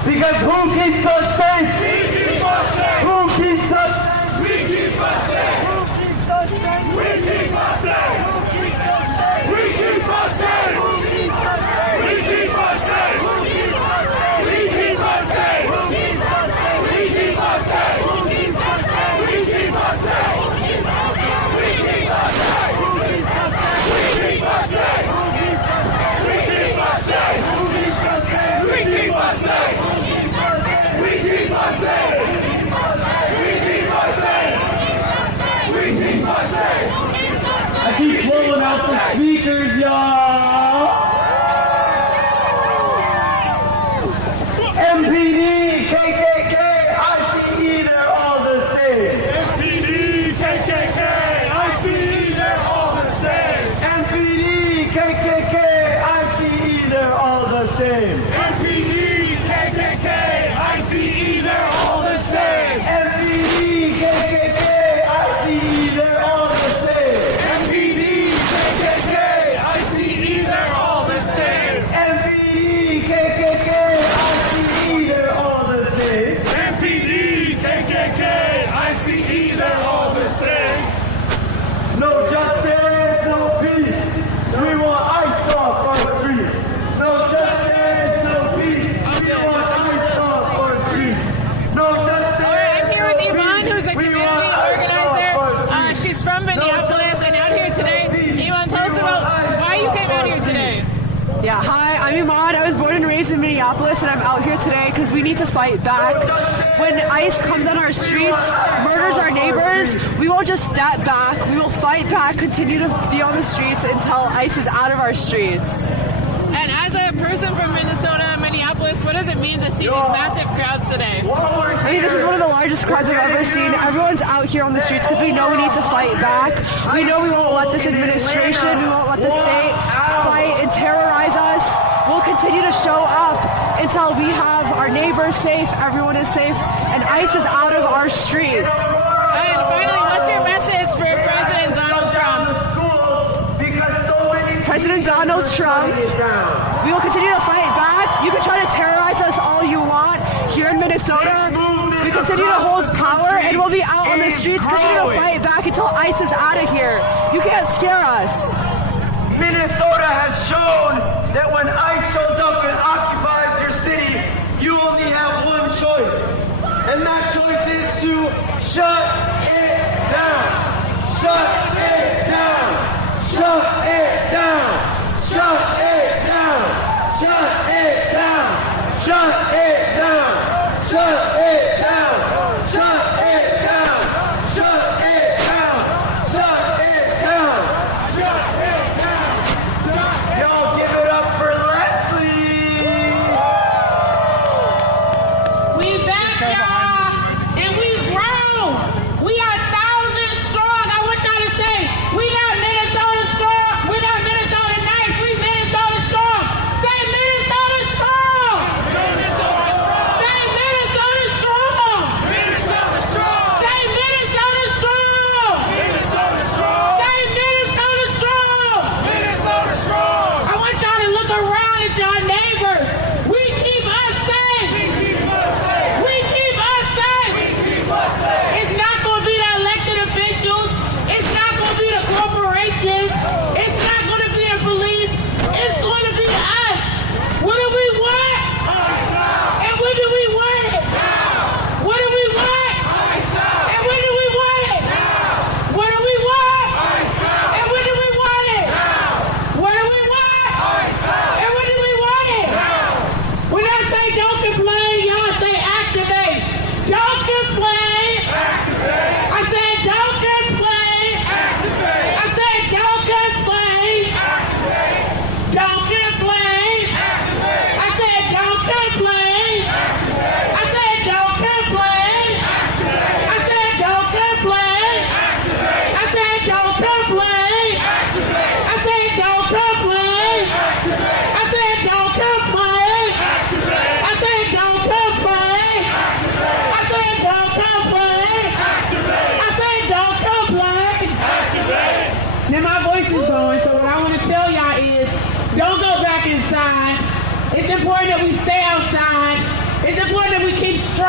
Because who keeps us safe? We keep us safe. Who keeps us safe? We keep us safe. Who keeps us safe? We keep us safe. Who keeps us safe? We keep us safe. Who keeps us safe? We keep us safe. Who keeps us safe? We keep us safe. Who keeps us safe? We keep us safe. Who keeps us safe? We keep us safe. Who keeps us safe? We keep us safe. Who keeps us safe? We keep us safe. Who keeps us safe? We keep us safe. Who keeps us safe? We keep us safe. We keep us safe. We keep us safe. We keep us safe. I keep blowing out some speakers, y'all. MPD, KKK, ICE, they're all the same. MPD, KKK, ICE, they're all the same. MPD, KKK, ICE, they're all the same. MPD, KKK, ICE, they're all the same. MPD, KKK, ICE, they're all the same. MPD, KKK, ICE, they're all the same. MPD, KKK, ICE, they're all the same. MPD, KKK, ICE, they're all the same. No justice, no peace. We want ICE off our streets. No justice, no peace. We want ICE off our streets. No justice. All right, I'm here with Iman, who's a community organizer. She's from Minneapolis and out here today. Iman, tell us about why you came out here today. Yeah, hi, I'm Iman. I was born and raised in Minneapolis, and I'm out here today because we need to fight back. When ICE comes on our streets, murders our neighbors, we won't just step back. We will fight back, continue to be on the streets until ICE is out of our streets. And as a person from Minnesota, Minneapolis, what does it mean to see these massive crowds today? I mean, this is one of the largest crowds I've ever seen. Everyone's out here on the streets because we know we need to fight back. We know we won't let this administration, we won't let the state fight and terrorize us. We'll continue to show up until we have our neighbors safe, everyone is safe, and ICE is out of our streets. And finally, what's your message for President Donald Trump? President Donald Trump, we will continue to fight back. You can try to terrorize us all you want. Here in Minnesota, we continue to hold power and we'll be out on the streets, continue to fight back until ICE is out of here. You can't scare us. Minnesota has shown that when ICE shows up and occupies your city, you only have one choice. And that choice is to shut it down. Shut it down. Shut it down. Shut it down. Shut it down. Shut it down. Shut it down. Shut it down. Shut it down. Shut it down. Shut it down. Y'all give it up for Leslie. We back, y'all, and we grown. We are thousands strong. I want y'all to say, we not Minnesota strong. We not Minnesota nice. We Minnesota strong. Say Minnesota strong. Say Minnesota strong. Minnesota strong. Say Minnesota strong. Minnesota strong. Say Minnesota strong. Minnesota strong. I want y'all to look around at y'all neighbors. We keep us safe. We keep us safe. We keep us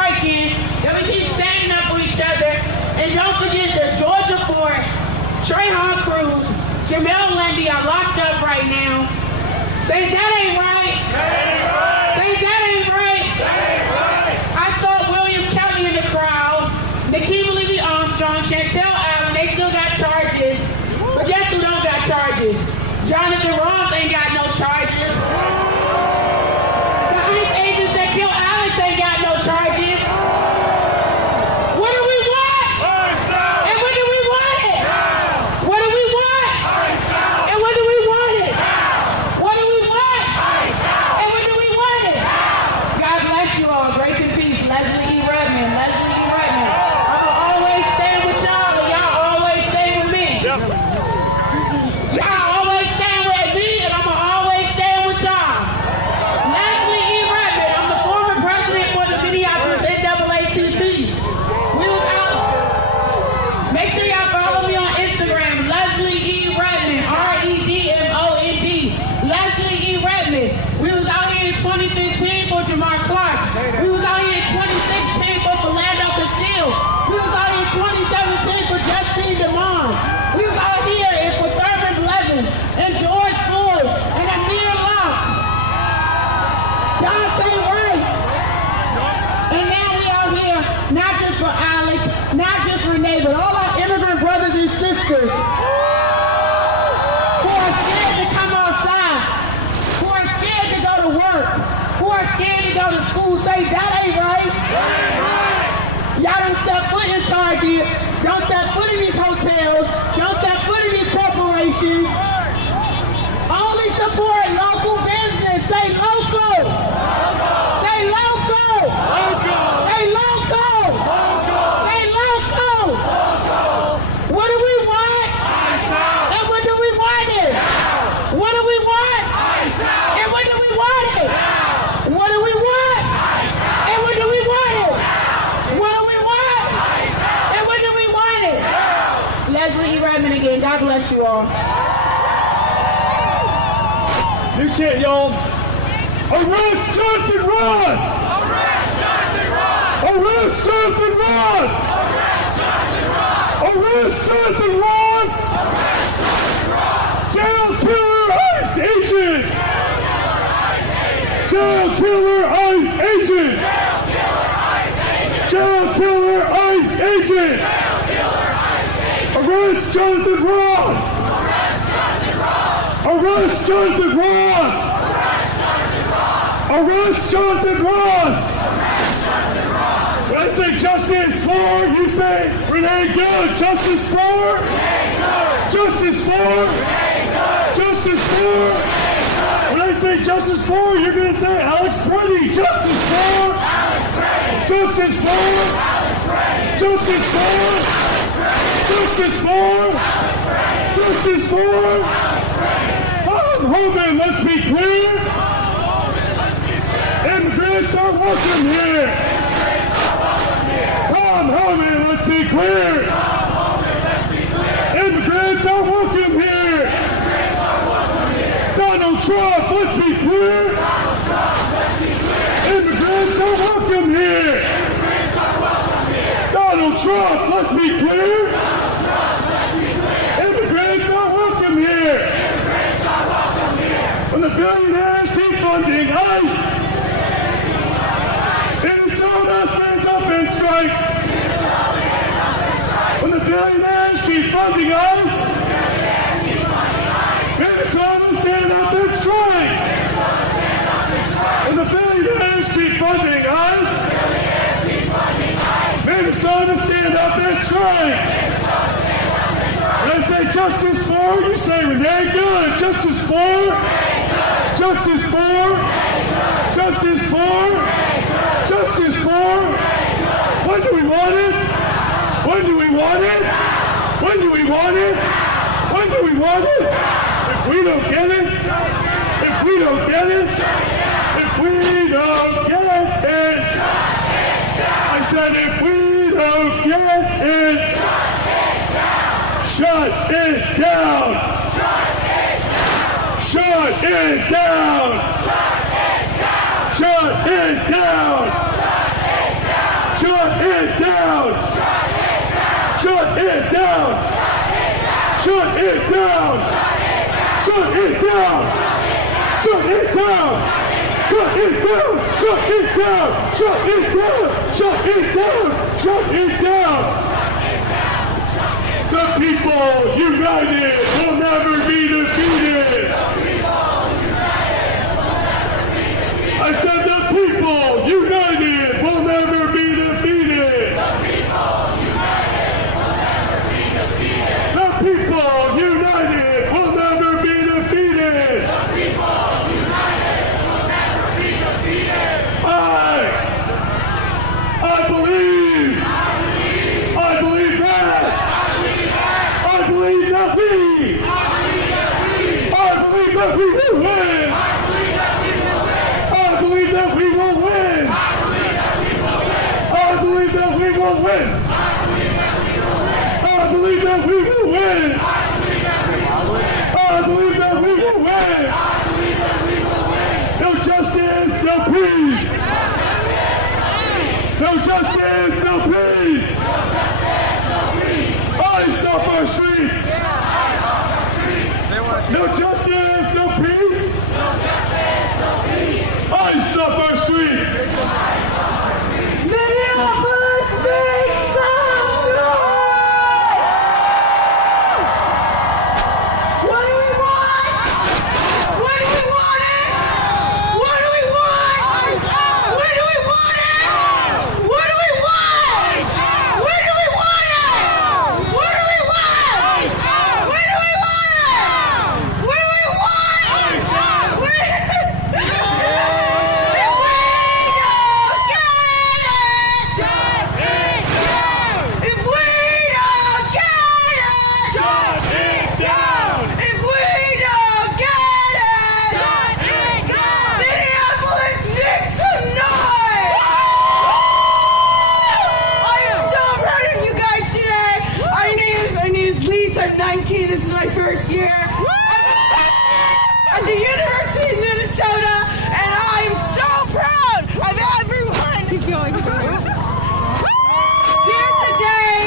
striking, that we keep standing up for each other. And don't forget the Georgia Fort, Trayvon Cruz, Jamel Lundy are locked up right now. Say that ain't right. Say that ain't right. I saw William Kelly in the crowd. Nikema Levy Armstrong, Chantel Allen, they still got charges. But guess who don't got charges? Jonathan Ross ain't got no charges. The ICE agents that killed Alex ain't got no charges. What do we want? And when do we want it? What do we want? And when do we want it? What do we want? And when do we want it? God bless you all. Grace and peace. Leslie E. Redmond. Leslie E. Redmond. I'ma always stand with y'all, and y'all always stand with me. Y'all always stand with me, and I'ma always stand with y'all. Leslie E. Redmond. I'm the former president for the Minneapolis NAACP. We was out. Make sure y'all follow me on Instagram. Leslie E. Redmond. REDMOND. Leslie E. Redmond. We was out here in 2015 for Jamar Clark. We was out here in 2016 for Philando Castile. We was out here in 2017 for Justine DeMond. We was out here for Thurman Blevins and George Floyd and Amir Locke. Y'all say right. And now we out here, not just for Alex, not just Renee, but all our immigrant brothers and sisters who are scared to come outside, who are scared to go to work, who are scared to go to school. Say that ain't right. Y'all don't step foot in Target, don't step foot in these hotels, don't step foot in these corporations. Only support local business. Say local. Say local. Say local. Say local. What do we want? And when do we want it? What do we want? And when do we want it? What do we want? And when do we want it? What do we want? And when do we want it? Leslie E. Redmond again. God bless you all. New chant, y'all. Arrest Jonathan Ross! Arrest Jonathan Ross! Arrest Jonathan Ross! Arrest Jonathan Ross! Arrest Jonathan Ross! Jail killer ICE agent! Jail killer ICE agent! Jail killer ICE agent! Arrest Jonathan Ross! Arrest Jonathan Ross! Arrest Jonathan Ross! When I say justice for, you say Renee Good. Justice for? Justice for? Justice for? When I say justice for, you're going to say Alex Brady. Justice for? Justice for? Justice for? Justice for? Justice for? Hogan, let's be clear. Immigrants are welcome here. Tom Homan, let's be clear. Immigrants are welcome here. Donald Trump, let's be clear. Immigrants are welcome here. Donald Trump, let's be clear. Immigrants are welcome here. When the billionaires keep funding ICE, Minnesota stands up and strikes. When the billionaires keep funding ICE, Minnesota stands up and strikes. When the billionaires keep funding ICE, Minnesota stand up and strike. When I say justice for, you say Renee Good. Justice for? Justice for? Justice for? Justice for? When do we want it? When do we want it? When do we want it? When do we want it? If we don't get it, if we don't get it, if we don't get it, I said if we don't get it, shut it down! Shut it down! Shut it down! Shut it down! Shut it down! Shut it down! Shut it down! Shut it down! Shut it down! Shut it down! Shut it down! Shut it down! The people united will never be defeated! I said the people united will never be defeated! The people united will never be defeated! I believe that! I believe that we will win! I believe that we will win! I believe that we will win! I believe that we will win! I believe that we will win! No justice, no peace! No justice, no peace! I stop our streets! No justice, no peace! I stop our streets! Minneapolis, make some noise! What do we want? What do we want it? What do we want? When do we want it? What do we want? When do we want it? What do we want? When do we want it? What do we want? I'm 19, this is my first year. At the University of Minnesota, and I'm so proud of everyone. Keep going, keep going. Here today,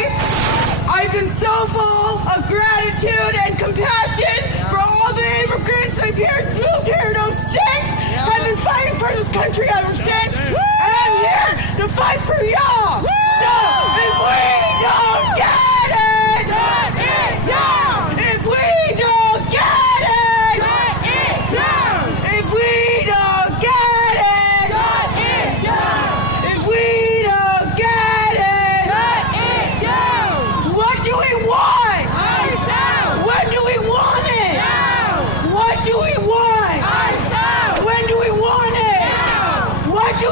I've been so full of gratitude and compassion for all the immigrants. My parents moved here in 06. I've been fighting for this country ever since, and I'm here to fight for y'all. So if we don't get it, shut it down. If we don't get it, shut it down. If we don't get it, shut it down. If we don't get it, shut it down. What do we want? Ice out. When do we want it? Now. What do we want? Ice out. When do we want it? Now. What do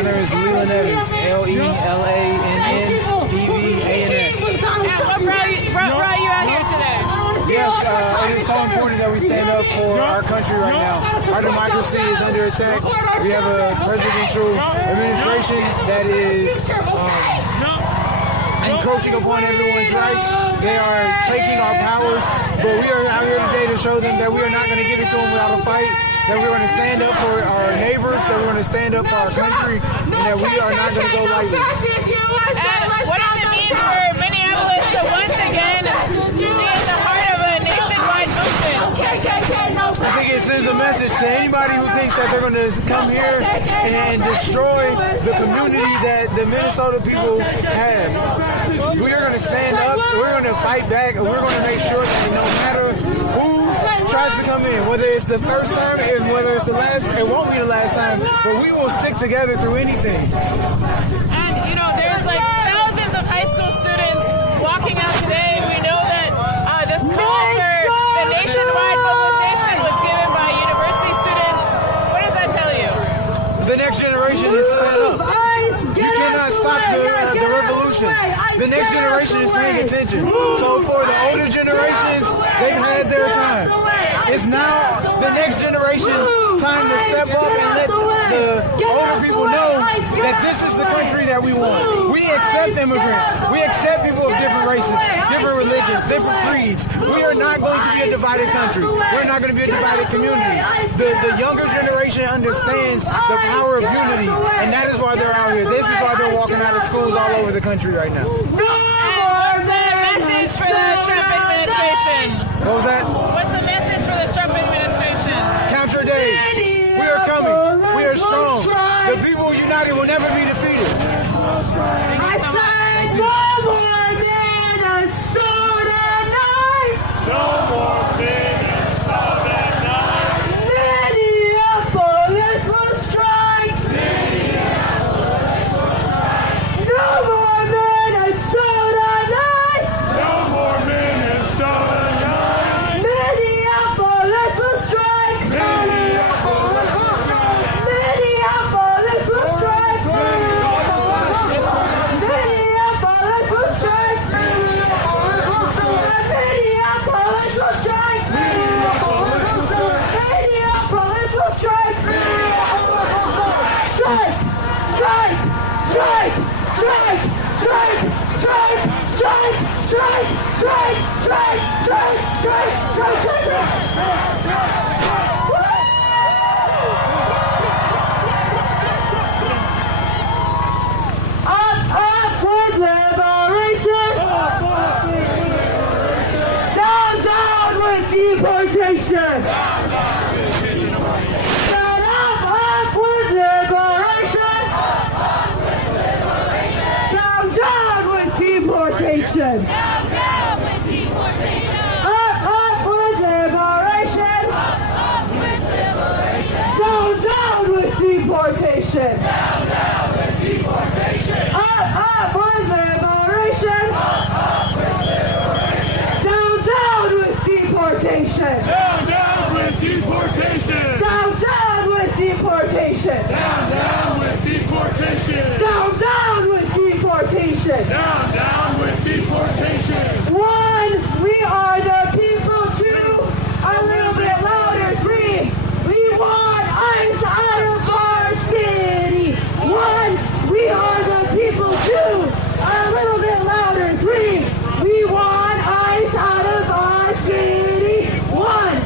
My name is Leland Evans, Lelanevans. And what brought you out here today? Yes, it is so important that we stand up for our country right now. Our democracy is under attack. We have a presidential administration that is encroaching upon everyone's rights. They are taking our powers, but we are out here today to show them that we are not going to give it to them without a fight, that we're going to stand up for our neighbors, that we're going to stand up for our country, and that we are not going to go lightly. And what does it mean for Minneapolis to once again be in the heart of a nationwide movement? I think it sends a message to anybody who thinks that they're going to come here and destroy the community that the Minnesota people have. We are going to stand up, we're going to fight back, and we're going to make sure that no matter who tries to come in, whether it's the first time and whether it's the last, it won't be the last time, but we will stick together through anything. And, you know, there's like thousands of high school students walking out today. We know that this call for the nationwide mobilization was given by university students. What does that tell you? The next generation is set up. You cannot stop the revolution. The next generation is paying attention. So for the older generations, they've had their time. It's now the next generation time to step up and let the older people know that this is the country that we want. We accept immigrants. We accept people of different races, different religions, different creeds. We are not going to be a divided country. We're not going to be a divided community. The younger generation understands the power of unity, and that is why they're out here. This is why they're walking out of schools all over the country right now. And what's the message for the Trump administration? What was that? What's the message for the Trump administration? Count your days. We are coming. We are strong. The people united will never be defeated. I said no more Minnesota nights. No more Minnesota nights. Minneapolis will strike. No more Minnesota nights. No more Minnesota nights. Minneapolis will strike. Minneapolis will strike. Minneapolis will strike. Minneapolis will strike. Minneapolis will strike. Minneapolis will strike. Strike! Strike! Strike! Strike! Strike! Strike! Strike! Strike! Strike! Strike! Strike! Strike! Strike! Up with liberation! Down with deportation! Stand up with liberation! Down with deportation! Up with liberation! Down with deportation! Up with liberation! Down with deportation! Down with deportation. Down with deportation! Down with deportation. Down with deportation! Down with deportation. 1, we are the people. 2, a little bit louder. 3, we want ICE out of our city. 1, we are the people. 2, a little bit louder. 3, we want ICE out of our city. 1,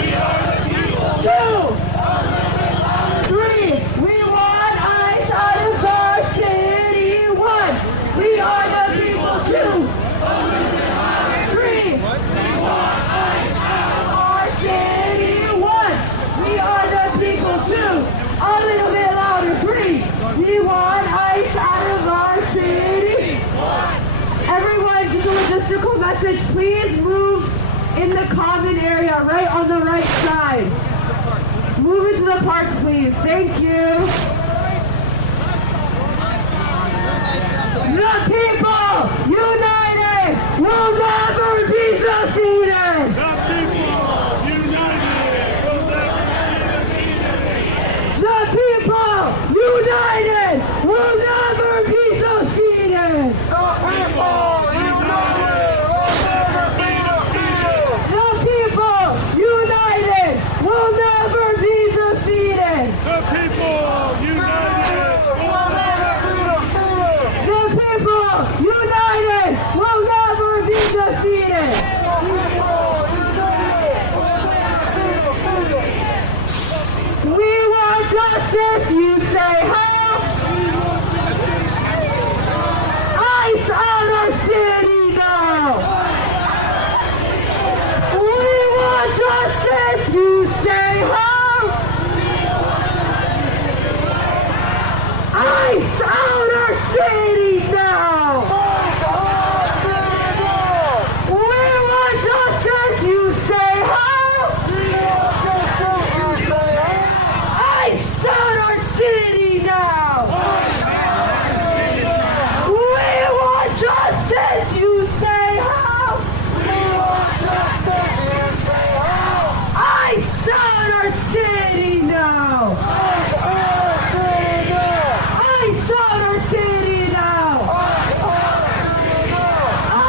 We are the people. 2, 3, we want ICE out of our city. 1, we are the people. 2, 3, we want ICE out of our city. 1, we are the people. 2, a little bit louder. 3, we want ICE out of our city. Everyone, just a logistical message. Please move in the common area, right on the right side. Move into the park, please. Thank you. The people united will never be defeated. The people united will never be defeated. The people united united will never be defeated. The people united will never be defeated. The people united will never be defeated. The people united will never be defeated. The people united will never be defeated. We want justice, you say, huh? Ice out our city now. We want justice, you say, huh? Ice out our city now. We want justice, you say, huh? Ice out our city now. We want justice, you say, how? Ice out our city now. Ice out our city now.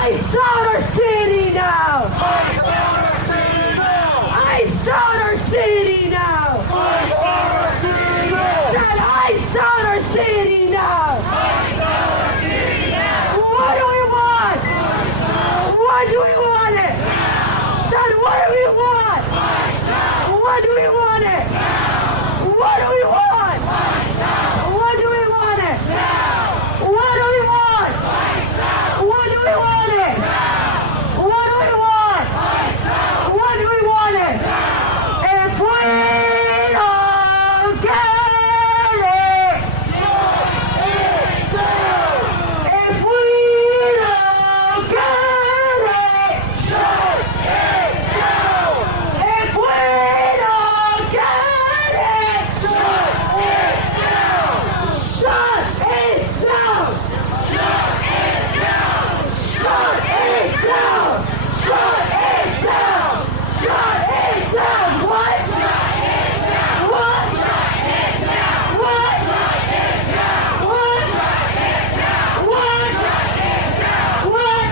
Ice out our city now. Ice out our city now. Said ice out our city now. What do we want? What do we want it? Said what do we want? What do we want it? What do we want? What do we want it? What do we want? What do we want it? What do we want? What do we want it? If we don't get it, if we don't get it, if we don't get it, shut it down. Shut it down. Shut it down. Shut it down. Shut it down. What? What? What? What? What?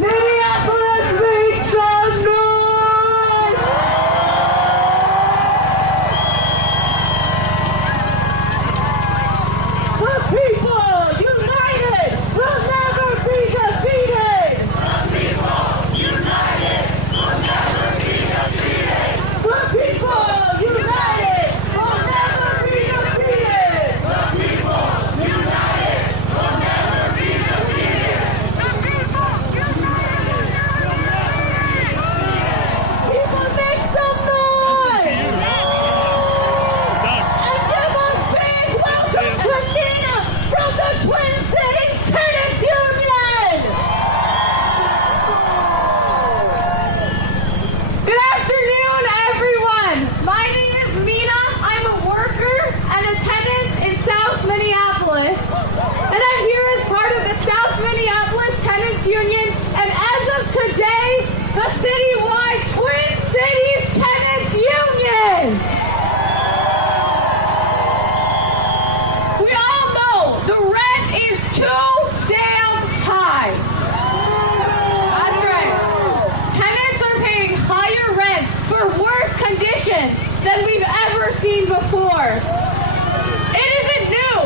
Minneapolis, make some noise! The people united will never be defeated! The people united will never be defeated! The people united will never be defeated! The people united will never be defeated! The people People make some noise! And give a big welcome to Nina from the Twin Cities Tenant Union! Good afternoon, everyone. My name is Mina. I'm a worker and a tenant in South Minneapolis. And I'm here as part of the South Minneapolis Tenants Union. And as of today, the citywide Twin Cities Tenants Union. We all know the rent is too damn high. That's right. Tenants are paying higher rent for worse conditions than we've ever seen before. It isn't new,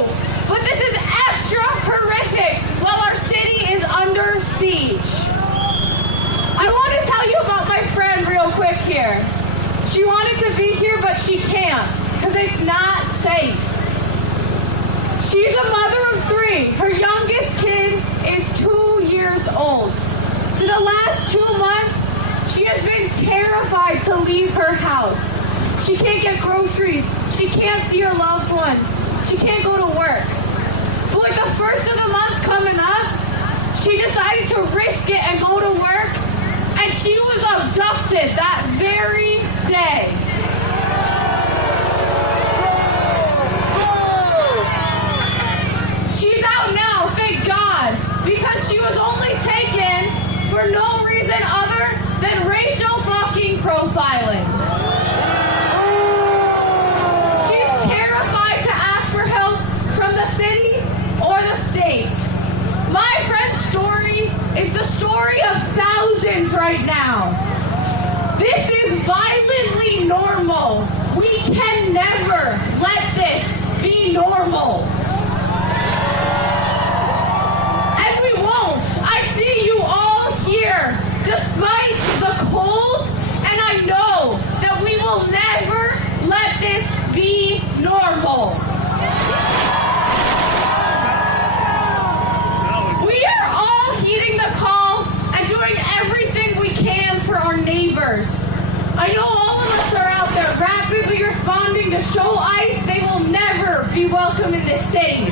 but this is extra horrific while our city is under siege. I want to tell you about my friend real quick here. She wanted to be here, but she can't because it's not safe. She's a mother of 3. Her youngest kid is 2 years old. For the last 2 months, she has been terrified to leave her house. She can't get groceries. She can't see her loved ones. She can't go to work. But like the first of the month coming up, she decided to risk it and go to work, and she was abducted that very day. She's out now, thank God, because she was only taken for no reason other than racial fucking profiling. She's terrified to right now. This is violently normal. We can never let this be normal. And we won't. I see you all here, despite the cold, and I know that we will never let this be normal. We are all heeding the call and doing everything we can for our neighbors. I know all of us are out there rapidly responding to show ICE they will never be welcome in this city.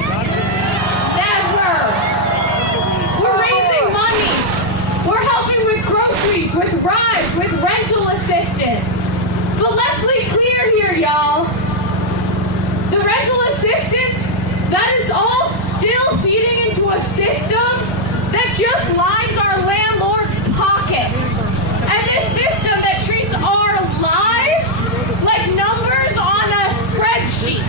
Never. We're raising money. We're helping with groceries, with rides, with rental assistance. But let's be clear here, y'all. The rental assistance, that is all still feeding into a system that just lines our landlord's pockets. And this system that treats our lives like numbers on a spreadsheet.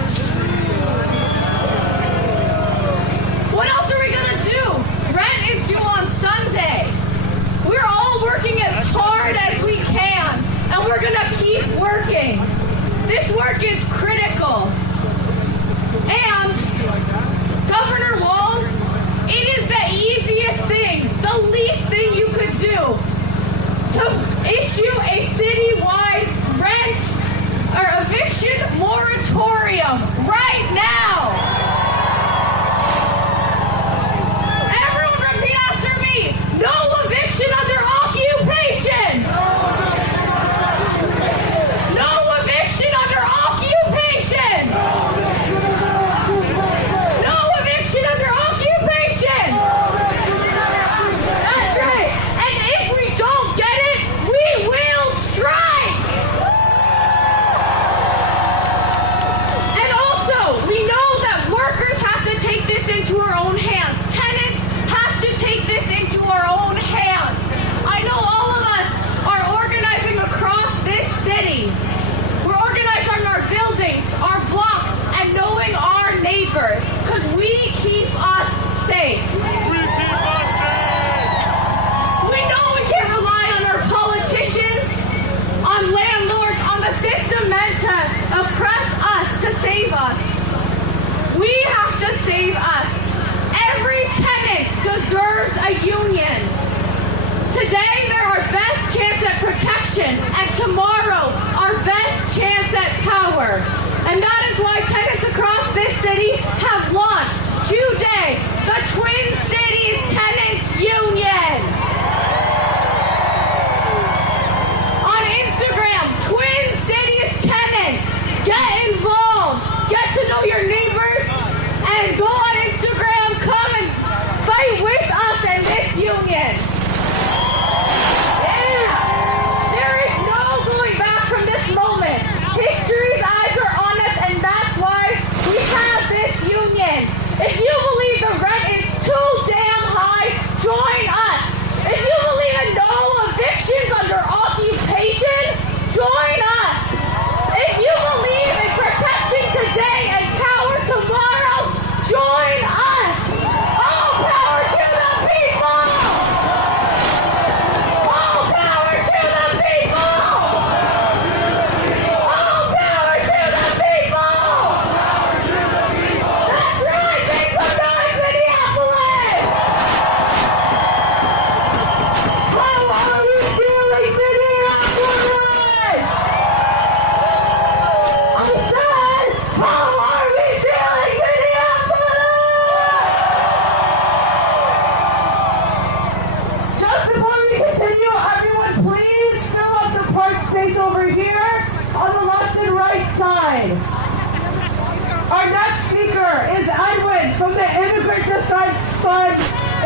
What else are we gonna do? Rent is due on Sunday. We're all working as hard as we can, and we're gonna keep working. This work is critical. And Governor Walz, it is the easiest thing, the least thing you could do to issue a citywide rent or eviction moratorium right now. Everyone repeat after me. No eviction under occupation. No eviction under occupation. No eviction under occupation. That's right. And if we don't get it, we will strike. And also, we know that workers have to take this into our own hands. Tenants have to take this into our own hands. I know all of us are organizing across this city. We're organized on our buildings, our blocks, and knowing our neighbors, because we keep us safe. We keep us safe. We know we can't rely on our politicians, on landlords, on the system meant to oppress us, to save us. We have to save us. Every tenant deserves a union. Today, they're our best chance at protection, and tomorrow, our best chance at power. And that is why tenants across this city have launched today the Twin Cities Tenants Union. On Instagram, Twin Cities Tenants. Get involved. Get to know your neighbors. And go on Instagram. Come and fight with us in this union. Yeah. There is no going back from this moment. History's eyes are on us, and that's why we have this union. If you believe the rent is too damn high, join us. If you believe in no evictions under occupation, join us. If you believe in protection today and power tomorrow, join us. All power to the people. All power to the people. All power to the people. That's right. Make some noise, Minneapolis. How are you feeling, Minneapolis? I said, how are we feeling, Minneapolis? Just before we continue, everyone please fill up the park space over here on the left and right side. Our next speaker is Edwin from the Immigrant Defense Fund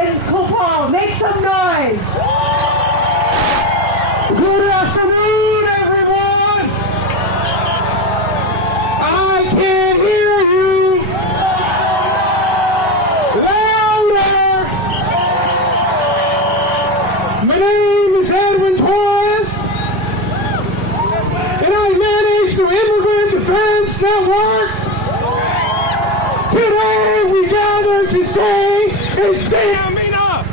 in Copal. Make some noise. Good afternoon, everyone. I can hear you louder. My name is Edwin Torres, and I manage the Immigrant Defense Network. Today we gather to say it's damn enough.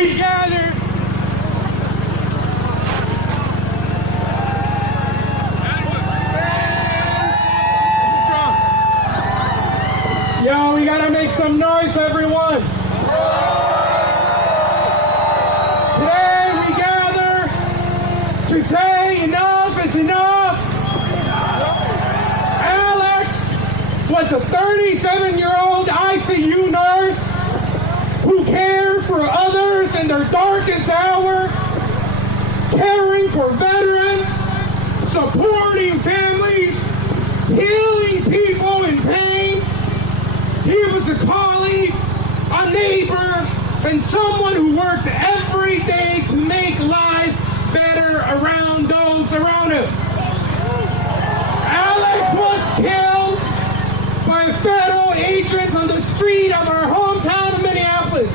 we gather. Yo, we gotta make some noise, everyone. Today we gather to say enough is enough. Alex was a 37-year-old ICU nurse who cared for others in their darkest hour, caring for veterans, supporting families, healing people in pain. He was a colleague, a neighbor, and someone who worked every day to make life better around those around him. Alex was killed by federal agents on the street of our hometown of Minneapolis.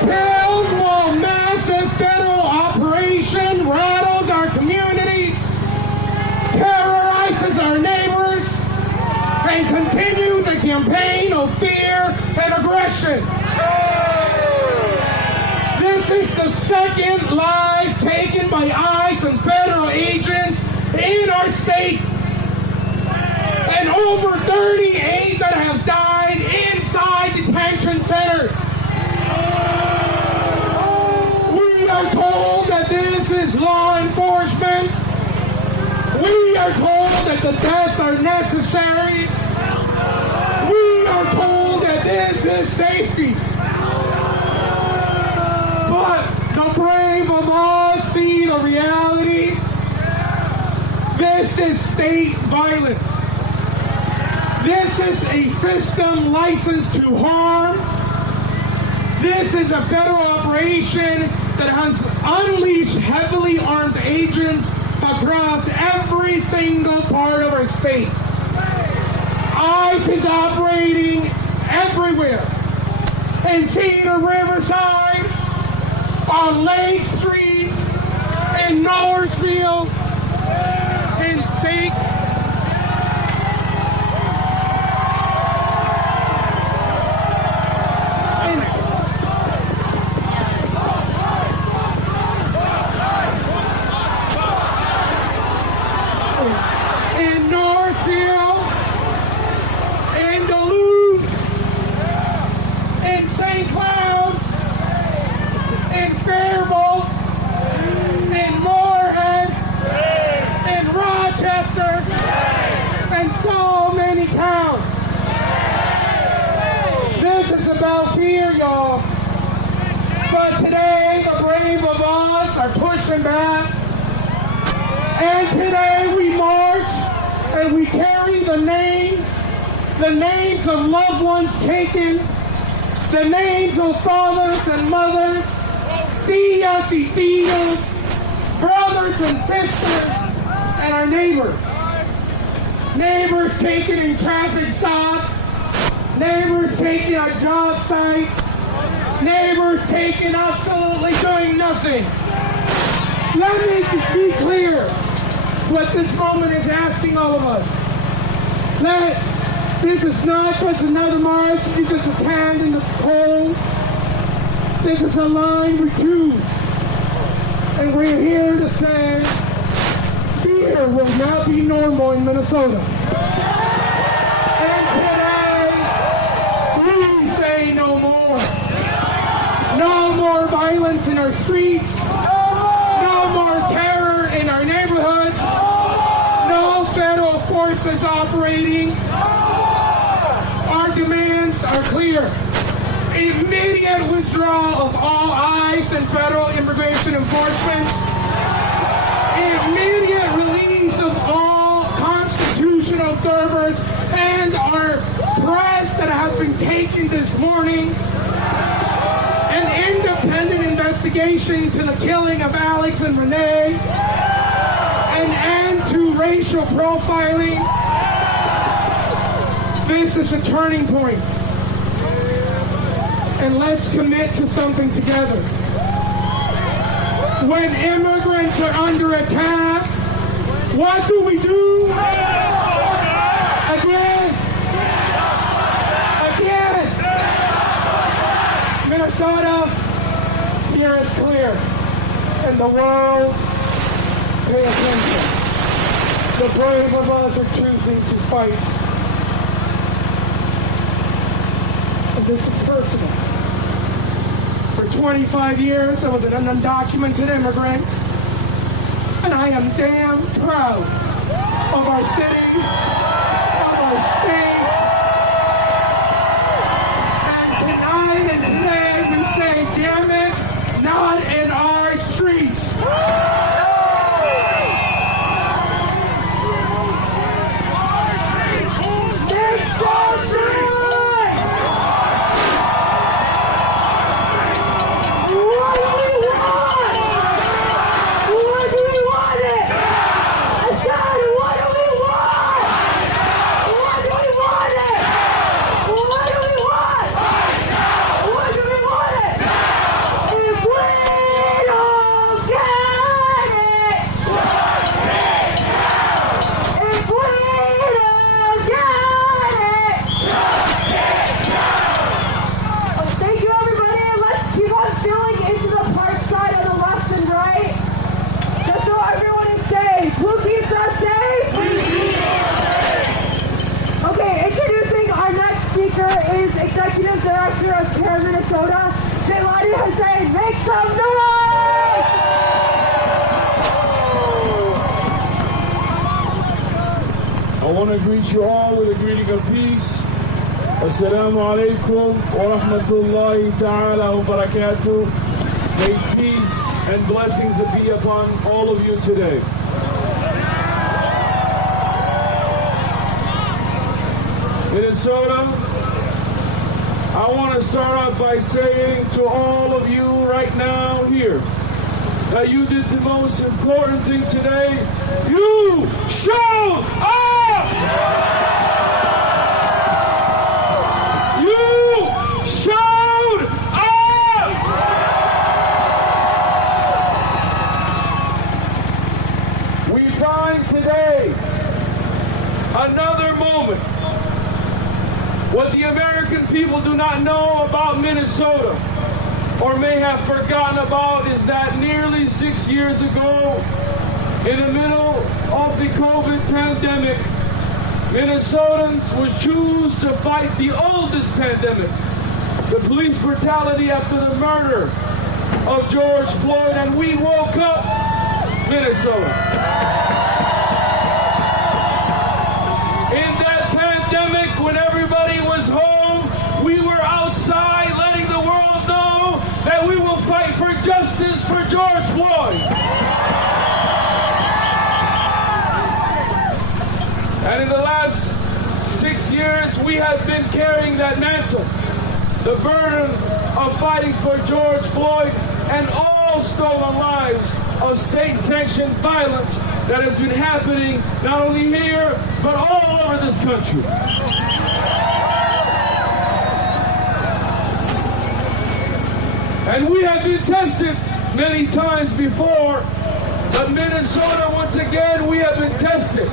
Killed while massive federal operation rattles our communities, terrorizes our neighbors, and continues a campaign of fear and aggression. This is the second life taken by ICE and federal agents in our state, and over 38 that have died inside detention centers. We are told that this is law enforcement. We are told that the deaths are necessary. We are told that this is safety. But the brave of us see the reality. This is state violence. This is a system licensed to harm. This is a federal operation that has unleashed heavily armed agents across every single part of our state. ICE is operating everywhere. In Cedar Riverside, on Lake Street, in Northfield, in St. In Northfield, in Duluth, in St. Cloud, in Faribault, in Moorhead, in Rochester, and so many towns. This is about fear, y'all. But today, the brave of us are pushing back. And today we march and we carry the names of loved ones taken, the names of fathers and mothers, tias y tios, brothers and sisters, and our neighbors. Neighbors taken in traffic stops, neighbors taken at job sites, neighbors taken absolutely doing nothing. Let me be clear what this moment is asking all of us. This is not just another march you just attend in the cold. This is a line we choose. And we're here to say, fear will not be normal in Minnesota. And today, we say no more. No more violence in our streets. No more terror in our neighborhoods. No federal forces operating. Our demands are clear. Immediate withdrawal of all ICE and federal immigration enforcement. Immediate release of all constitutional observers and our press that have been taken this morning. An independent investigation to the killing of Alex and Renee. An end to racial profiling. This is a turning point. And let's commit to something together. When immigrants are under attack, what do we do? Again. and the world, pay attention. The brave of us are choosing to fight. And this is personal. For 25 years, I was an undocumented immigrant, and I am damn proud of our city, of our state. And tonight and today we say, damn it, not in our streets. Executive Director of CARE Minnesota, Jelani Hussein, make some noise! I want to greet you all with a greeting of peace. Assalamu alaikum wa rahmatullahi ta'ala wa barakatuh. May peace and blessings be upon all of you today. Minnesota, I want to start off by saying to all of you right now here that you did the most important thing today. You showed up! You showed up! We find today another moment. What the American people do not know about Minnesota, or may have forgotten about, is that nearly 6 years ago, in the middle of the COVID pandemic, Minnesotans would choose to fight the oldest pandemic, the police brutality after the murder of George Floyd, and we woke up Minnesota. In that pandemic, when everybody was home, we were outside letting the world know that we will fight for justice for George Floyd. And in the last 6 years, we have been carrying that mantle, the burden of fighting for George Floyd and all stolen lives of state-sanctioned violence that has been happening not only here, but all over this country. And we have been tested many times before, but Minnesota, once again, we have been tested.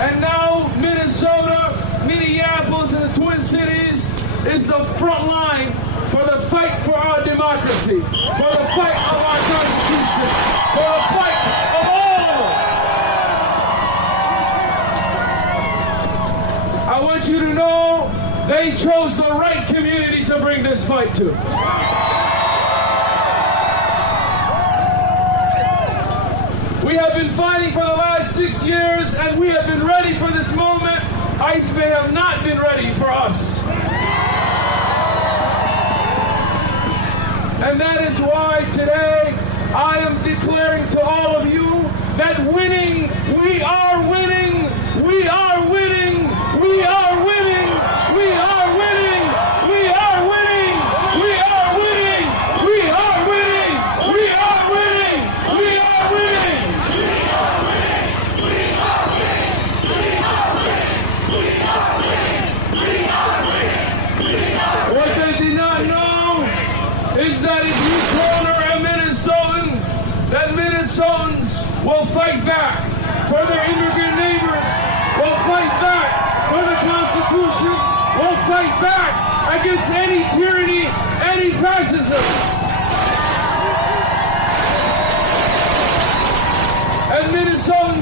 And now Minnesota, Minneapolis, and the Twin Cities is the front line for the fight for our democracy, for the fight of our Constitution, for the fight of all of us. I want you to know they chose the right community to bring this fight to. We have been fighting for the last 6 years, and we have been ready for this moment. ICE may have not been ready for us. And that is why today I am declaring to all of you that winning, we are winning, we are winning, we are winning, we are winning, we are winning, we are winning, we are winning, we are winning, we are winning. What they did not know is that if you corner a Minnesotan, that Minnesotans will fight back for their immigrant neighbors, will fight back for the Constitution, will fight back against any tyranny, any fascism.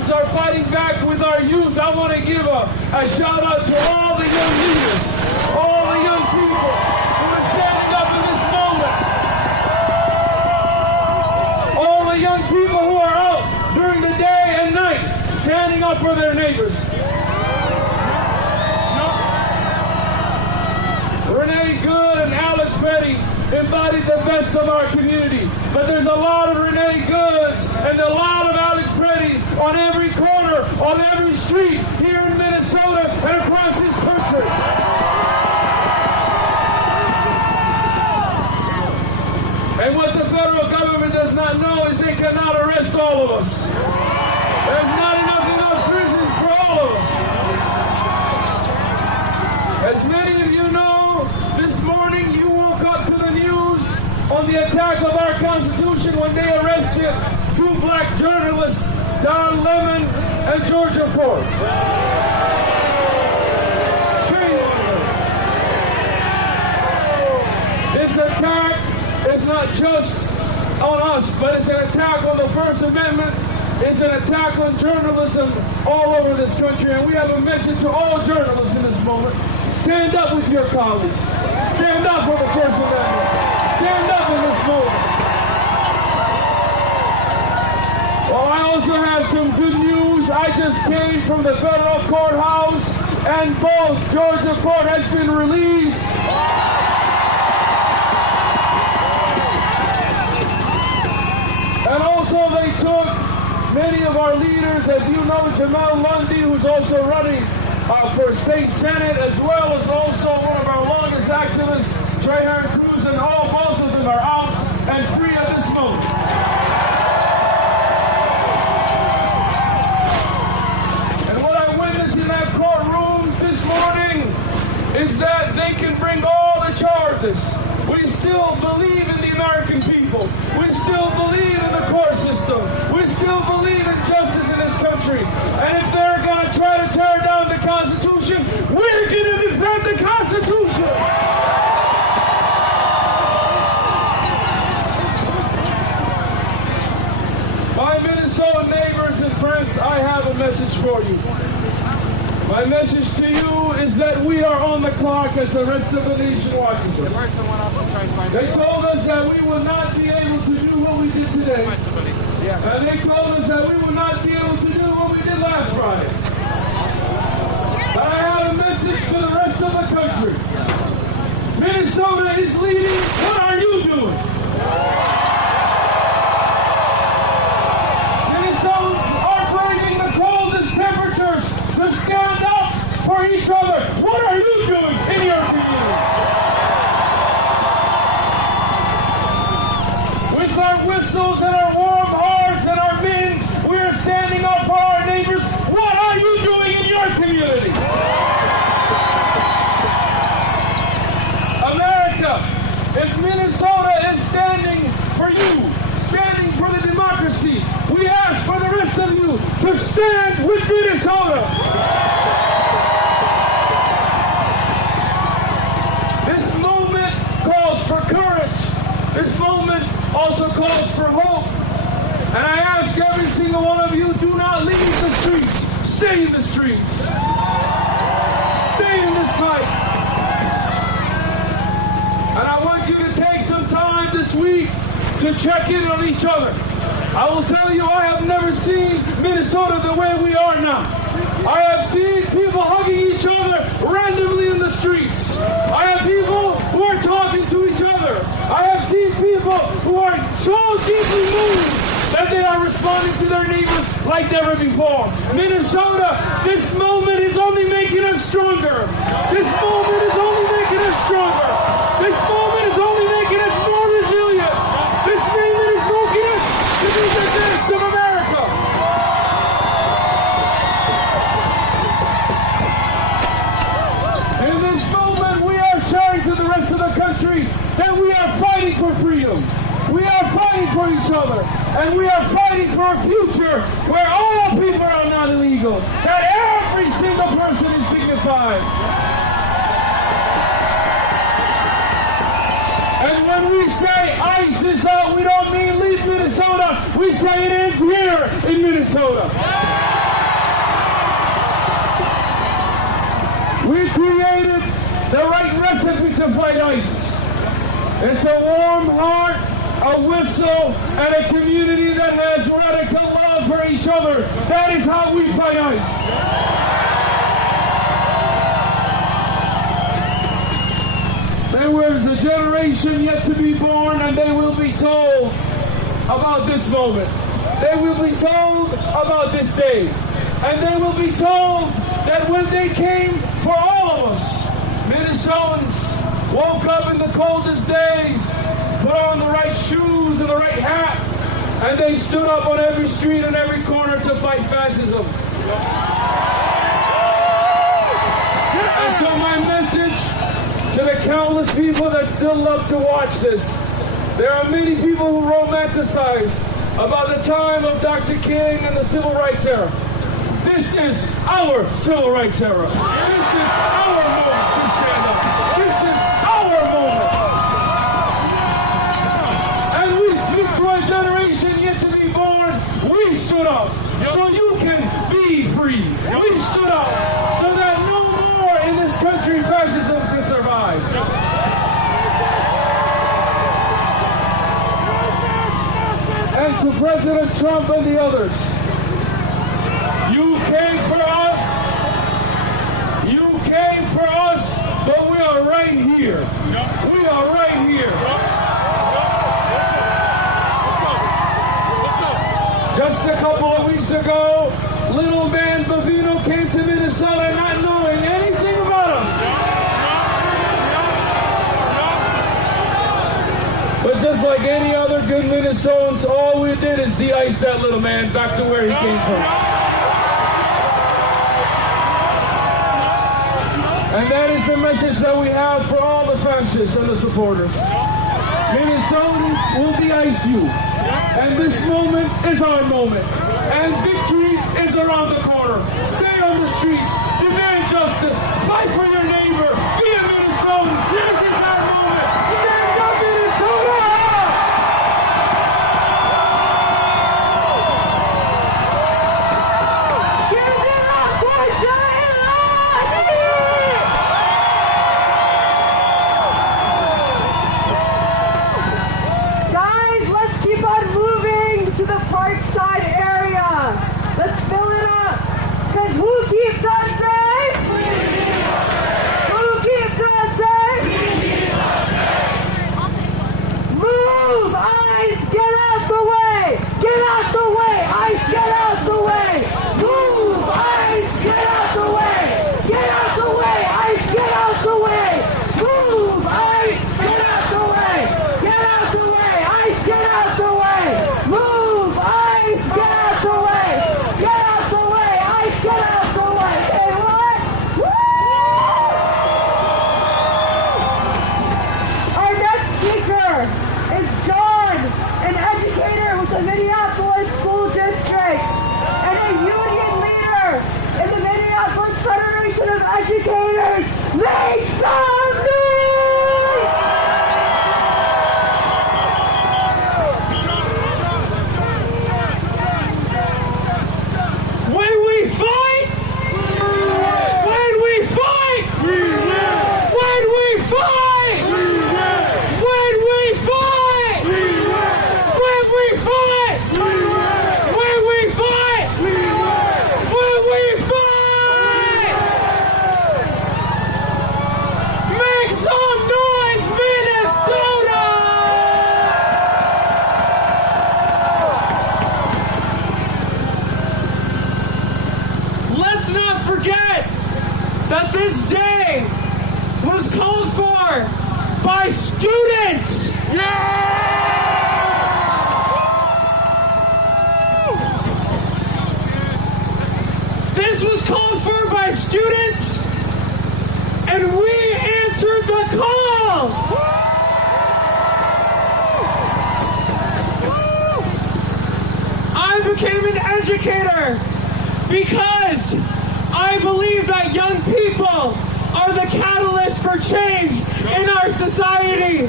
Chants are fighting back with our youth. I want to give a shout out to all the young leaders, all the young people who are standing up in this moment. All the young people who are out during the day and night, standing up for their neighbors. Renee Good and Alex Petty embodied the best of our community. But there's a lot of Renee Goods and a lot of Alex Petty's on every corner, on every street here in Minnesota and across this country. And what the federal government does not know is they cannot arrest all of us. There's not enough prisons for all of us. As many of you know, this morning you woke up to the news on the attack of our Constitution when they arrested 2 black journalists, Don Lemon and Georgia Ford. This attack is not just on us, but it's an attack on the First Amendment. It's an attack on journalism all over this country, and we have a message to all journalists in this moment. Stand up with your colleagues. Stand up for the First Amendment. Stand up in this moment. Well, I also have some good news. I just came from the federal courthouse, and both Georgia Ford has been released. And also they took many of our leaders, as you know, Jamel Lundy, who's also running for state senate, as well as also one of our longest activists, Trahan Cruz, and both of them are out and free at this moment. And what I witnessed in that courtroom this morning is that they can bring all the charges. We still believe in the American people. We still believe in the court system. We still believe in justice in this country. And if they're going to try to tear down the Constitution, we're going to defend the Constitution. My Minnesota neighbors and friends, I have a message for you. My message to you is that we are on the clock as the rest of the nation watches us. They told us that we will not be able to do what we did today. And they told us that we will not be able to do what we did last Friday. But I have a message for the rest of the country. Minnesota is leading. What are you doing? Minnesotans are braving the coldest temperatures to stand up for each other. What are you doing in your community? With our whistles and our warm hearts and our bins, we are standing up for our neighbors. What are you doing in your community? America, if Minnesota is standing for you, standing for the democracy, we ask for the rest of you to stand with Minnesota. This moment calls for courage. This moment also calls for hope. And I ask every single one of you, do not leave the streets. Stay in the streets. Stay in this fight. And I want you to take some time this week to check in on each other. I will tell you, I have never seen Minnesota the way we are now. I have seen people hugging each other randomly in the streets. I have people who are talking to each other. I have seen people who are so deeply moved that they are responding to their neighbors like never before. Minnesota, this moment is only making us stronger. This moment is only making us stronger. This moment is only making us more resilient. This moment is making us to be the best of America. In this moment, we are showing to the rest of the country that we are fighting for freedom. We are fighting for each other. And we are fighting for a future where all people are not illegal. That every single person is dignified. And when we say ICE is out, we don't mean leave Minnesota. We say it ends here in Minnesota. fight ICE. It's a warm heart, a whistle, and a community that has radical love for each other. That is how we fight ICE. There is a generation yet to be born, and they will be told about this moment. They will be told about this day. And they will be told that when they came for all of us, Minnesotans woke up in the coldest days, put on the right shoes and the right hat, and they stood up on every street and every corner to fight fascism. And so my message to the countless people that still love to watch this, there are many people who romanticize about the time of Dr. King and the Civil Rights era. This is our Civil Rights era. This is our moment to stand up. This is our moment. And we speak to a generation yet to be born. We stood up so you can be free. We stood up so that no more in this country fascism can survive. And to President Trump and the others, you came for us. You came for us, but we are right here. We are right here. Just a couple of weeks ago, little man Bavino came to Minnesota not knowing anything about us. But just like any other good Minnesotans, all we did is de-ice that little man back to where he came from. And that is the message that we have for all the fascists and the supporters. Minnesotans will de-ice you. And this moment is our moment. And victory is around the corner. Stay on the streets. Demand justice. Fight for your neighbor. Be a Minnesotan. This is our moment. Stand up, Minnesota! the Minneapolis School District and a union leader in the Minneapolis Federation of Educators. Make some noise! When we fight, when we fight, when we fight, when we fight, when we fight, when we fight, when we fight, make some noise, Minnesota! Let's not forget that this day was called for by students. This was called for by students, and we answered the call. I became an educator because I believe that young people are the catalyst for change in our society.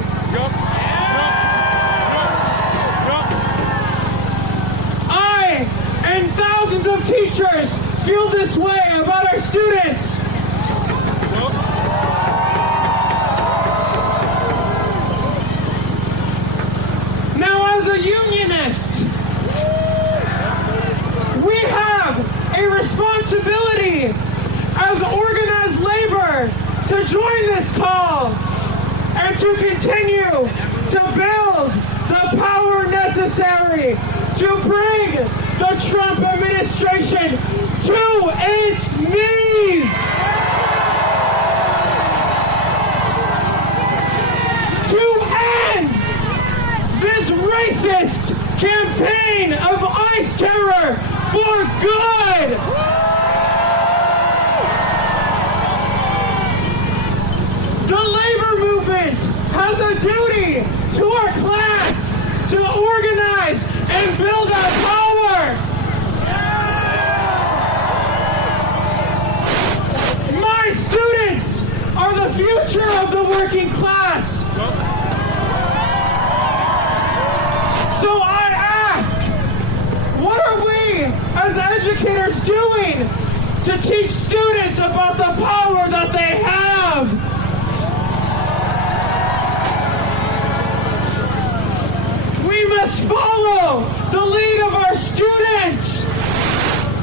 I and thousands of teachers feel this way about our students. responsibility as organized labor to join this call and to continue to build the power necessary to bring the Trump administration to its knees. To end this racist campaign of ICE terror for good. The labor movement has a duty to our class to organize and build our power. My students are the future of the working class. So I ask, what are we as educators doing to teach students about the power that they have? We must follow the lead of our students.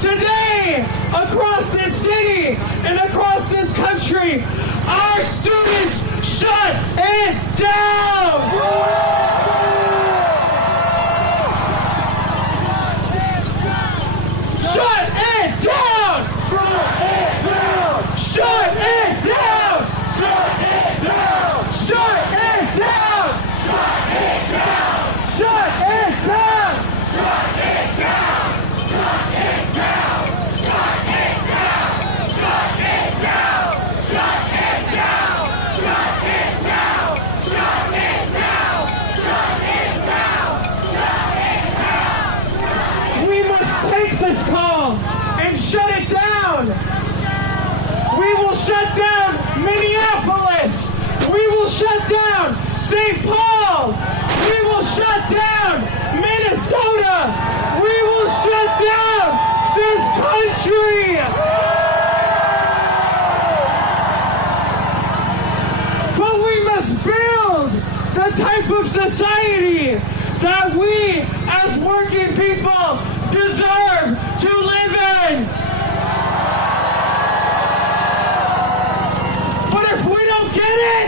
Today, across this city and across this country, our students shut it down! Shut it down! Shut it down! Shut it down! Shut it down! Shut it down! Shut it down! Shut it down! Shut it down! Shut it down! Shut it down! Shut it down! Shut it down! Shut it down! Shut it down! Shut it down! Shut it down! We must take this call and shut it down. We will shut down Minneapolis. We will shut down St. Paul. We will shut down Minnesota. We will shut down this country. But we must build the type of society that we as working people deserve to live in. But if we don't get it,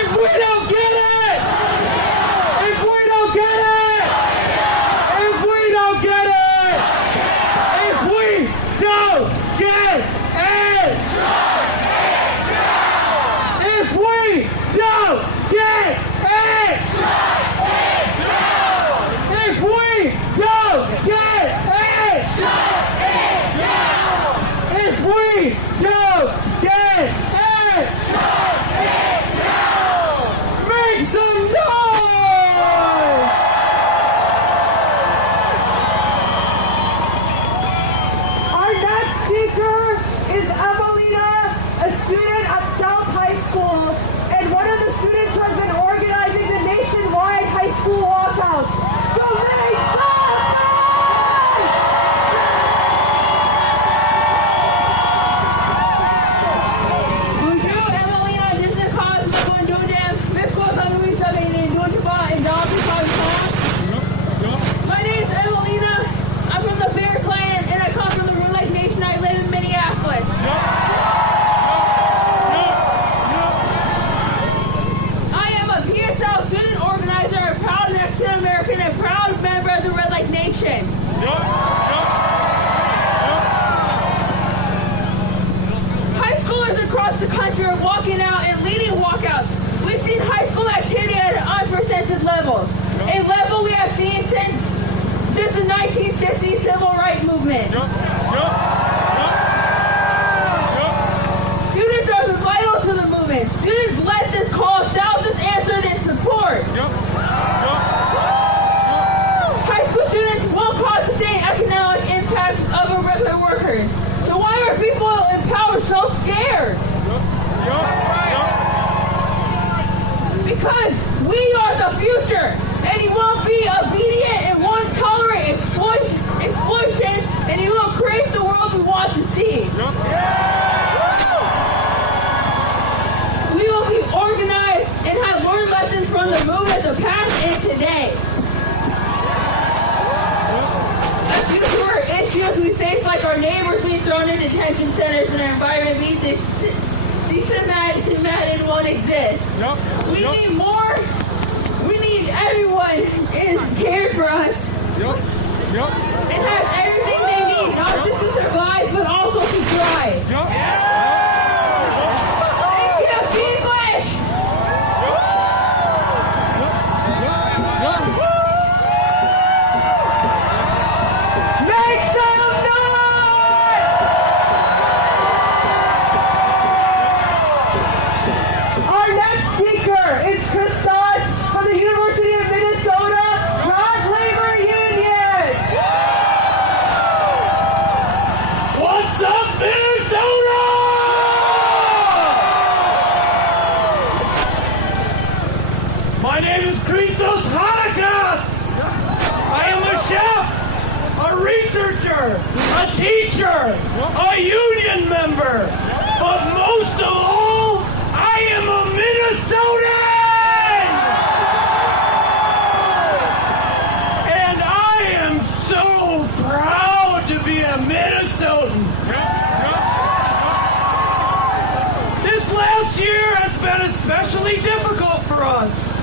if we don't get it, if we don't get it, if we don't get it, if we don't get it, if we don't get it, if we don't get it, if we don't get it, make some noise! Our next speaker is Evelina, a student at South High School, and one of the students who has been organizing the nationwide high school walkouts. So make some Bonjour, Evelina, this is cause my condonem. This was a Louis in Dunjaba and Dalby My name is Evelina. I'm from the Bear Clan and I come from the Red Lake Nation. I live in Minneapolis. I am a PSL student organizer, a proud Mexican American, and proud member of the Red Lake Nation. High schoolers across the country are walking out and leading walkouts. We've seen high school activity at an unprecedented level, a level we have seen since the 1960s civil rights movement. Students are vital to the movement. Students led this call, thousands answered in support. High school students won't cause the same economic impacts of our regular workers. So why are people in power so scared? Because we are the future, and he won't be obedient and won't tolerate exploitation, and he will create the world we want to see. We will be organized and have learned lessons from the movement of issues we face, like our neighbors being thrown in detention centers and our environment being decimated, won't exist. We need more. We need everyone is cared for us. And has everything they need, not just to survive, but also to thrive. Thank you, English! Make some noise! Our next speaker is Christos from the University of Minnesota Cross Labor Union. What's up, Minnesota? My name is Christos Hanakas. I am a chef, a researcher, a teacher, a union member, but most of all, I am a Minnesotan! And I am so proud to be a Minnesotan. This last year has been especially difficult for us,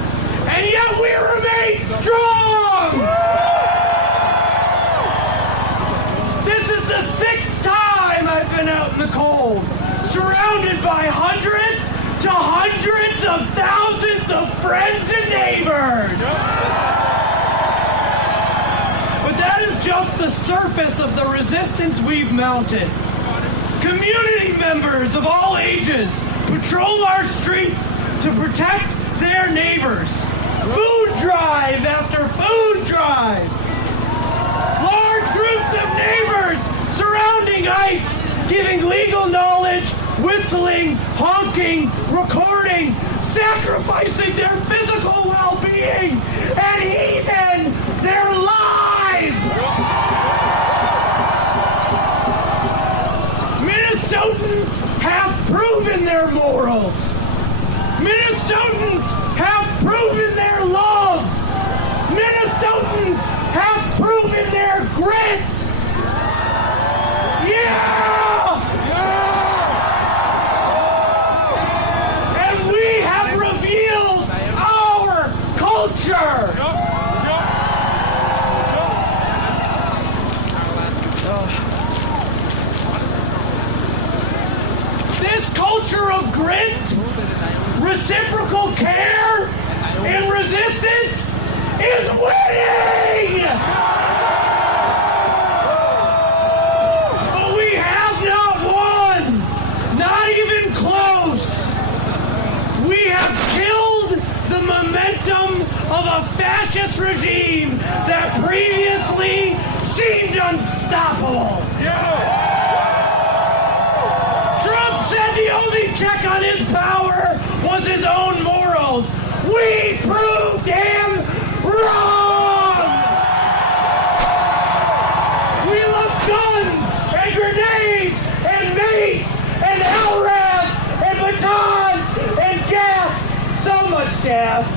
and yet we remain strong! This is the 6th time I've been out in the cold, surrounded by hundreds to hundreds of thousands of friends and neighbors. But that is just the surface of the resistance we've mounted. Community members of all ages patrol our streets to protect their neighbors. Food drive after food drive. Large groups of neighbors surrounding ICE, giving legal knowledge, whistling, honking, recording, sacrificing their physical well-being, and even their lives. Minnesotans have proven their morals. Minnesotans have proven their love. Minnesotans have proven their grit. And we have revealed our culture. This culture of grit, reciprocal care, and resistance is winning! But we have not won! Not even close! We have killed the momentum of a fascist regime that previously seemed unstoppable! Trump said the only check on his power was his own morals. We proved him wrong! We love guns and grenades and mace and LRAF and batons and gas, so much gas,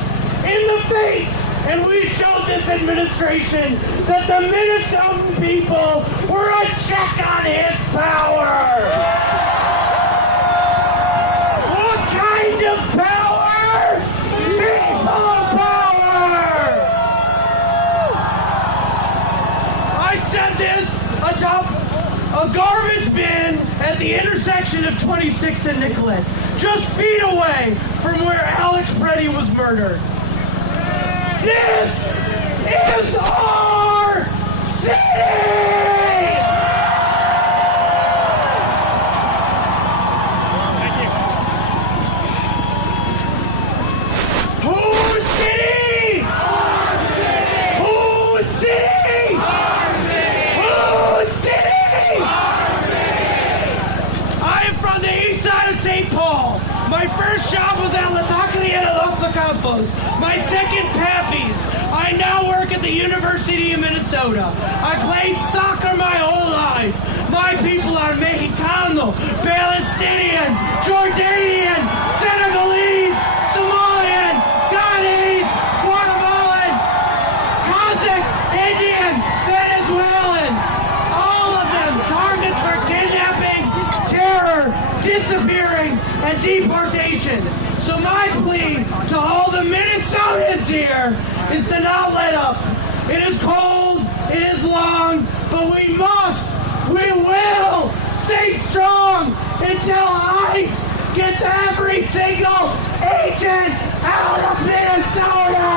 in the face. And we showed this administration that the Minnesotan people were a check on his power. What kind of power? People power! I said this atop a garbage bin at the intersection of 26th and Nicollet, just feet away from where Alex Preddy was murdered. This is our city! Whose city? Our city! Whose city? Our city! Whose city? Our city! I am from the east side of St. Paul. My first job was at La Taqueria de Los Ocampos. My second, Pappy's. I now work at the University of Minnesota. I played soccer my whole life. My people are Mexicano, Palestinian, Jordanian, Senegalese, Somalian, Ghanese, Guatemalan, Kazakh, Indian, Venezuelan. All deportation. So my plea to all the Minnesotans here is to not let up. It is cold, it is long, but we will stay strong until ICE gets every single agent out of Minnesota!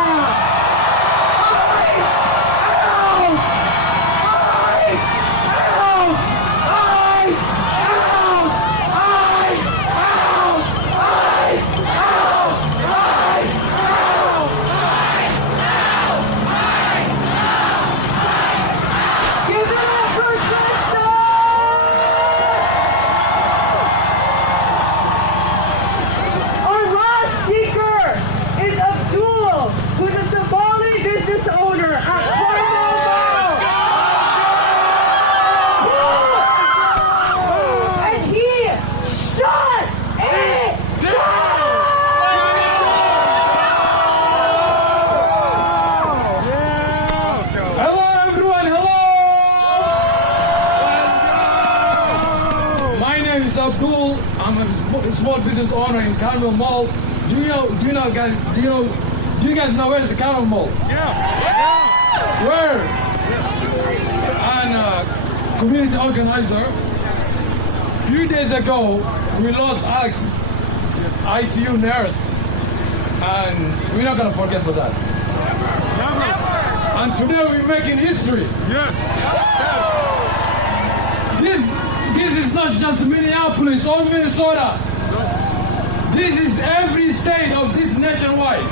I'm a small business owner in Carmel Mall. Do you guys know where's the Carmel Mall? Yeah. Where? And community organizer. A few days ago, we lost Alex, ICU nurse, and we're not gonna forget for that. And today we're making history. Yes. This is not just Minneapolis or Minnesota. This is every state of this nationwide.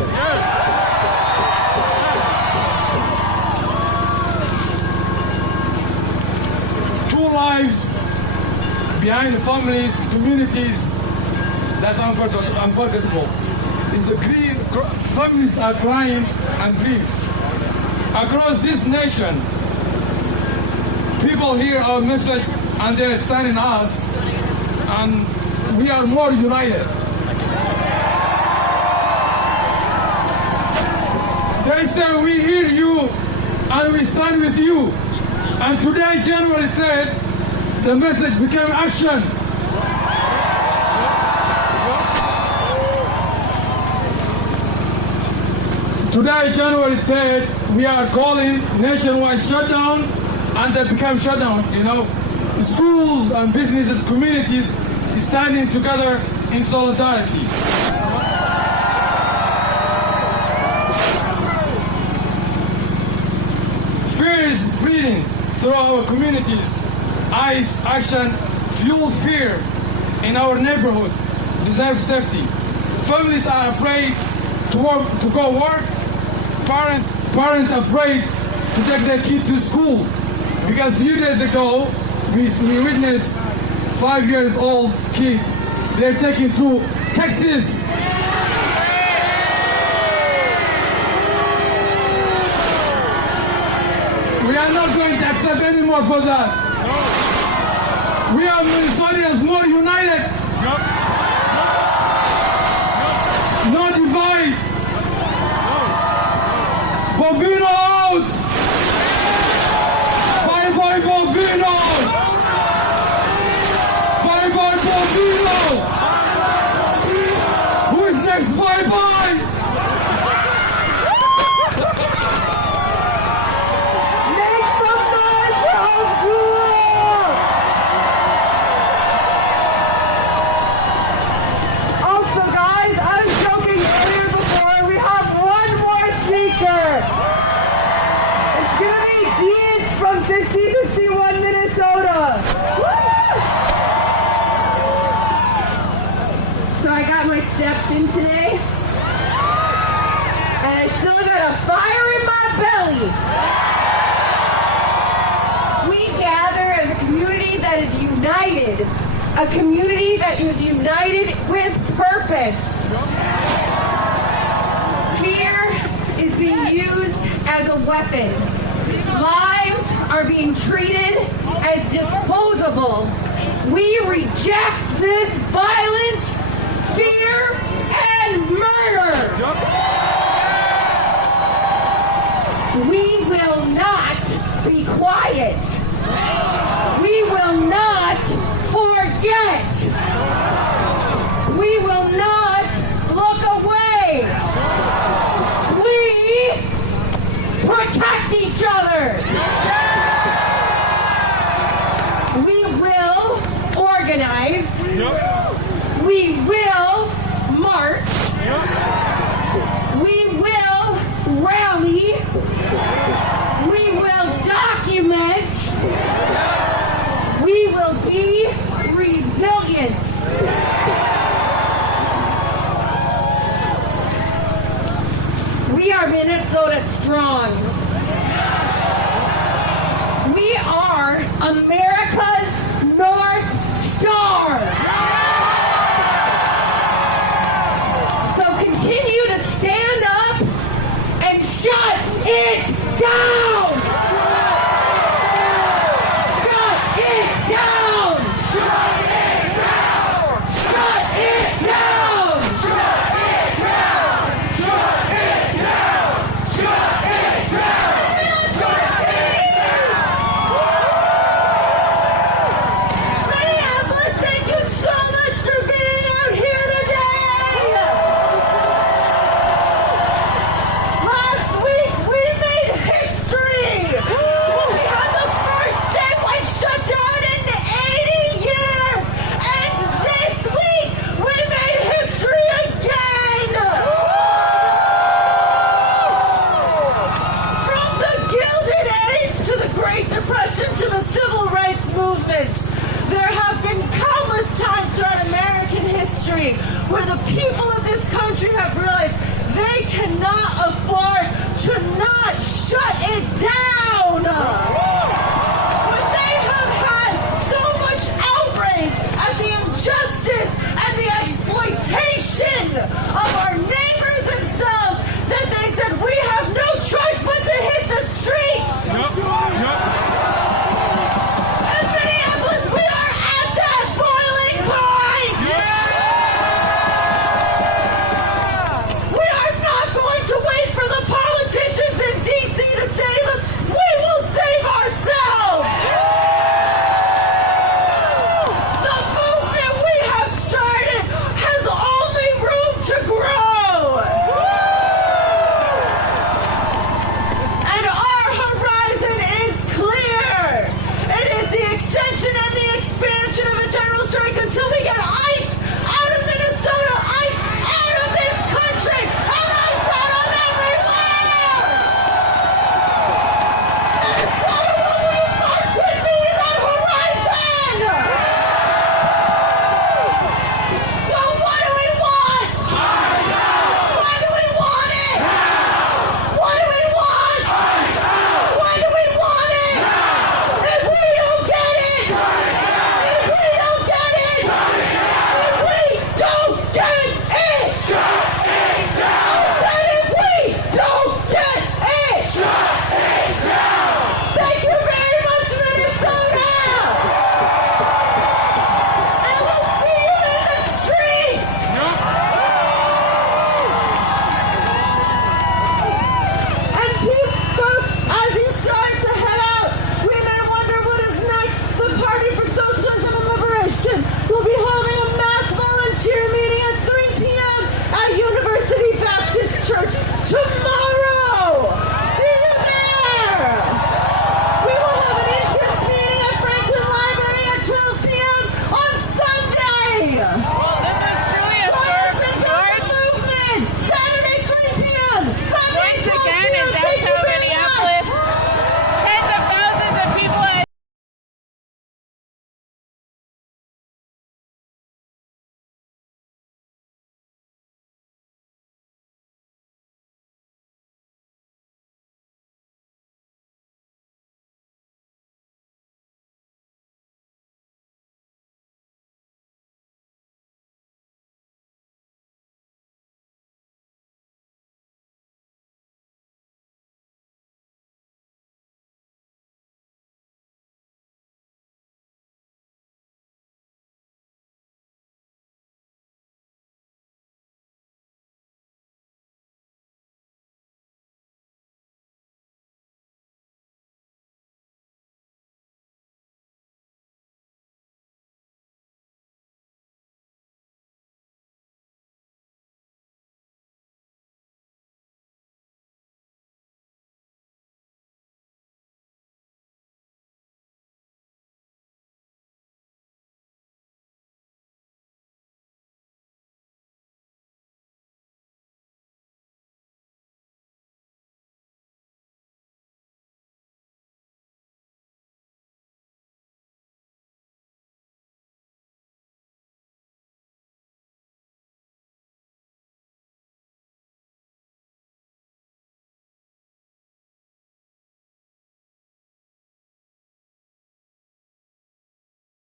Two lives behind the families, communities. That's unforgettable. Families are crying and grief. Across this nation, people hear our message and they stand in us, and we are more united. They say we hear you and we stand with you. And today, January 3rd, the message became action. Today, January 3rd, we are calling nationwide shutdown, and they become shutdown, Schools and businesses, communities standing together in solidarity. Fear is spreading through our communities. ICE action fueled fear in our neighborhood. Deserve safety. Families are afraid to go work. Parents afraid to take their kid to school. Because a few days ago, we witnessed 5-year-old kids. They're taken to Texas. We are not going to accept any more for that. We are Minnesotans more united. No divide. Bovino out! Bye-bye Bovino! Bye-bye Bovino! Who is next? Bye-bye! Make some noise for Abdul! Also, guys, I was joking earlier before, we have one more speaker. It's gonna be Deeds from 5051 Minnesota. So I got my steps in today, and I still got a fire in my belly. We gather as a community that is united, a community that is united with purpose. Fear is being used as a weapon. Lives are being treated as disposable. We reject this violence, fear, and murder. We will not be quiet. We will not forget. We will not look away. We protect each other. We will organize. We will march. We will rally. We will document. We will be resilient. We are Minnesota strong. We are America's North Star. So continue to stand up and shut it down. Shut it down. Shut it down. Shut it down. Shut it down. Shut it down. Shut it down. Minneapolis, thank you so much for being out here today. Last week we made history. We had the first statewide shutdown in 80 years. And this week we made history again. From the Gilded Age to the Great Depression to the Civil Rights Movement, there have been countless times throughout American history where the people of this country have realized they cannot afford to not shut it down.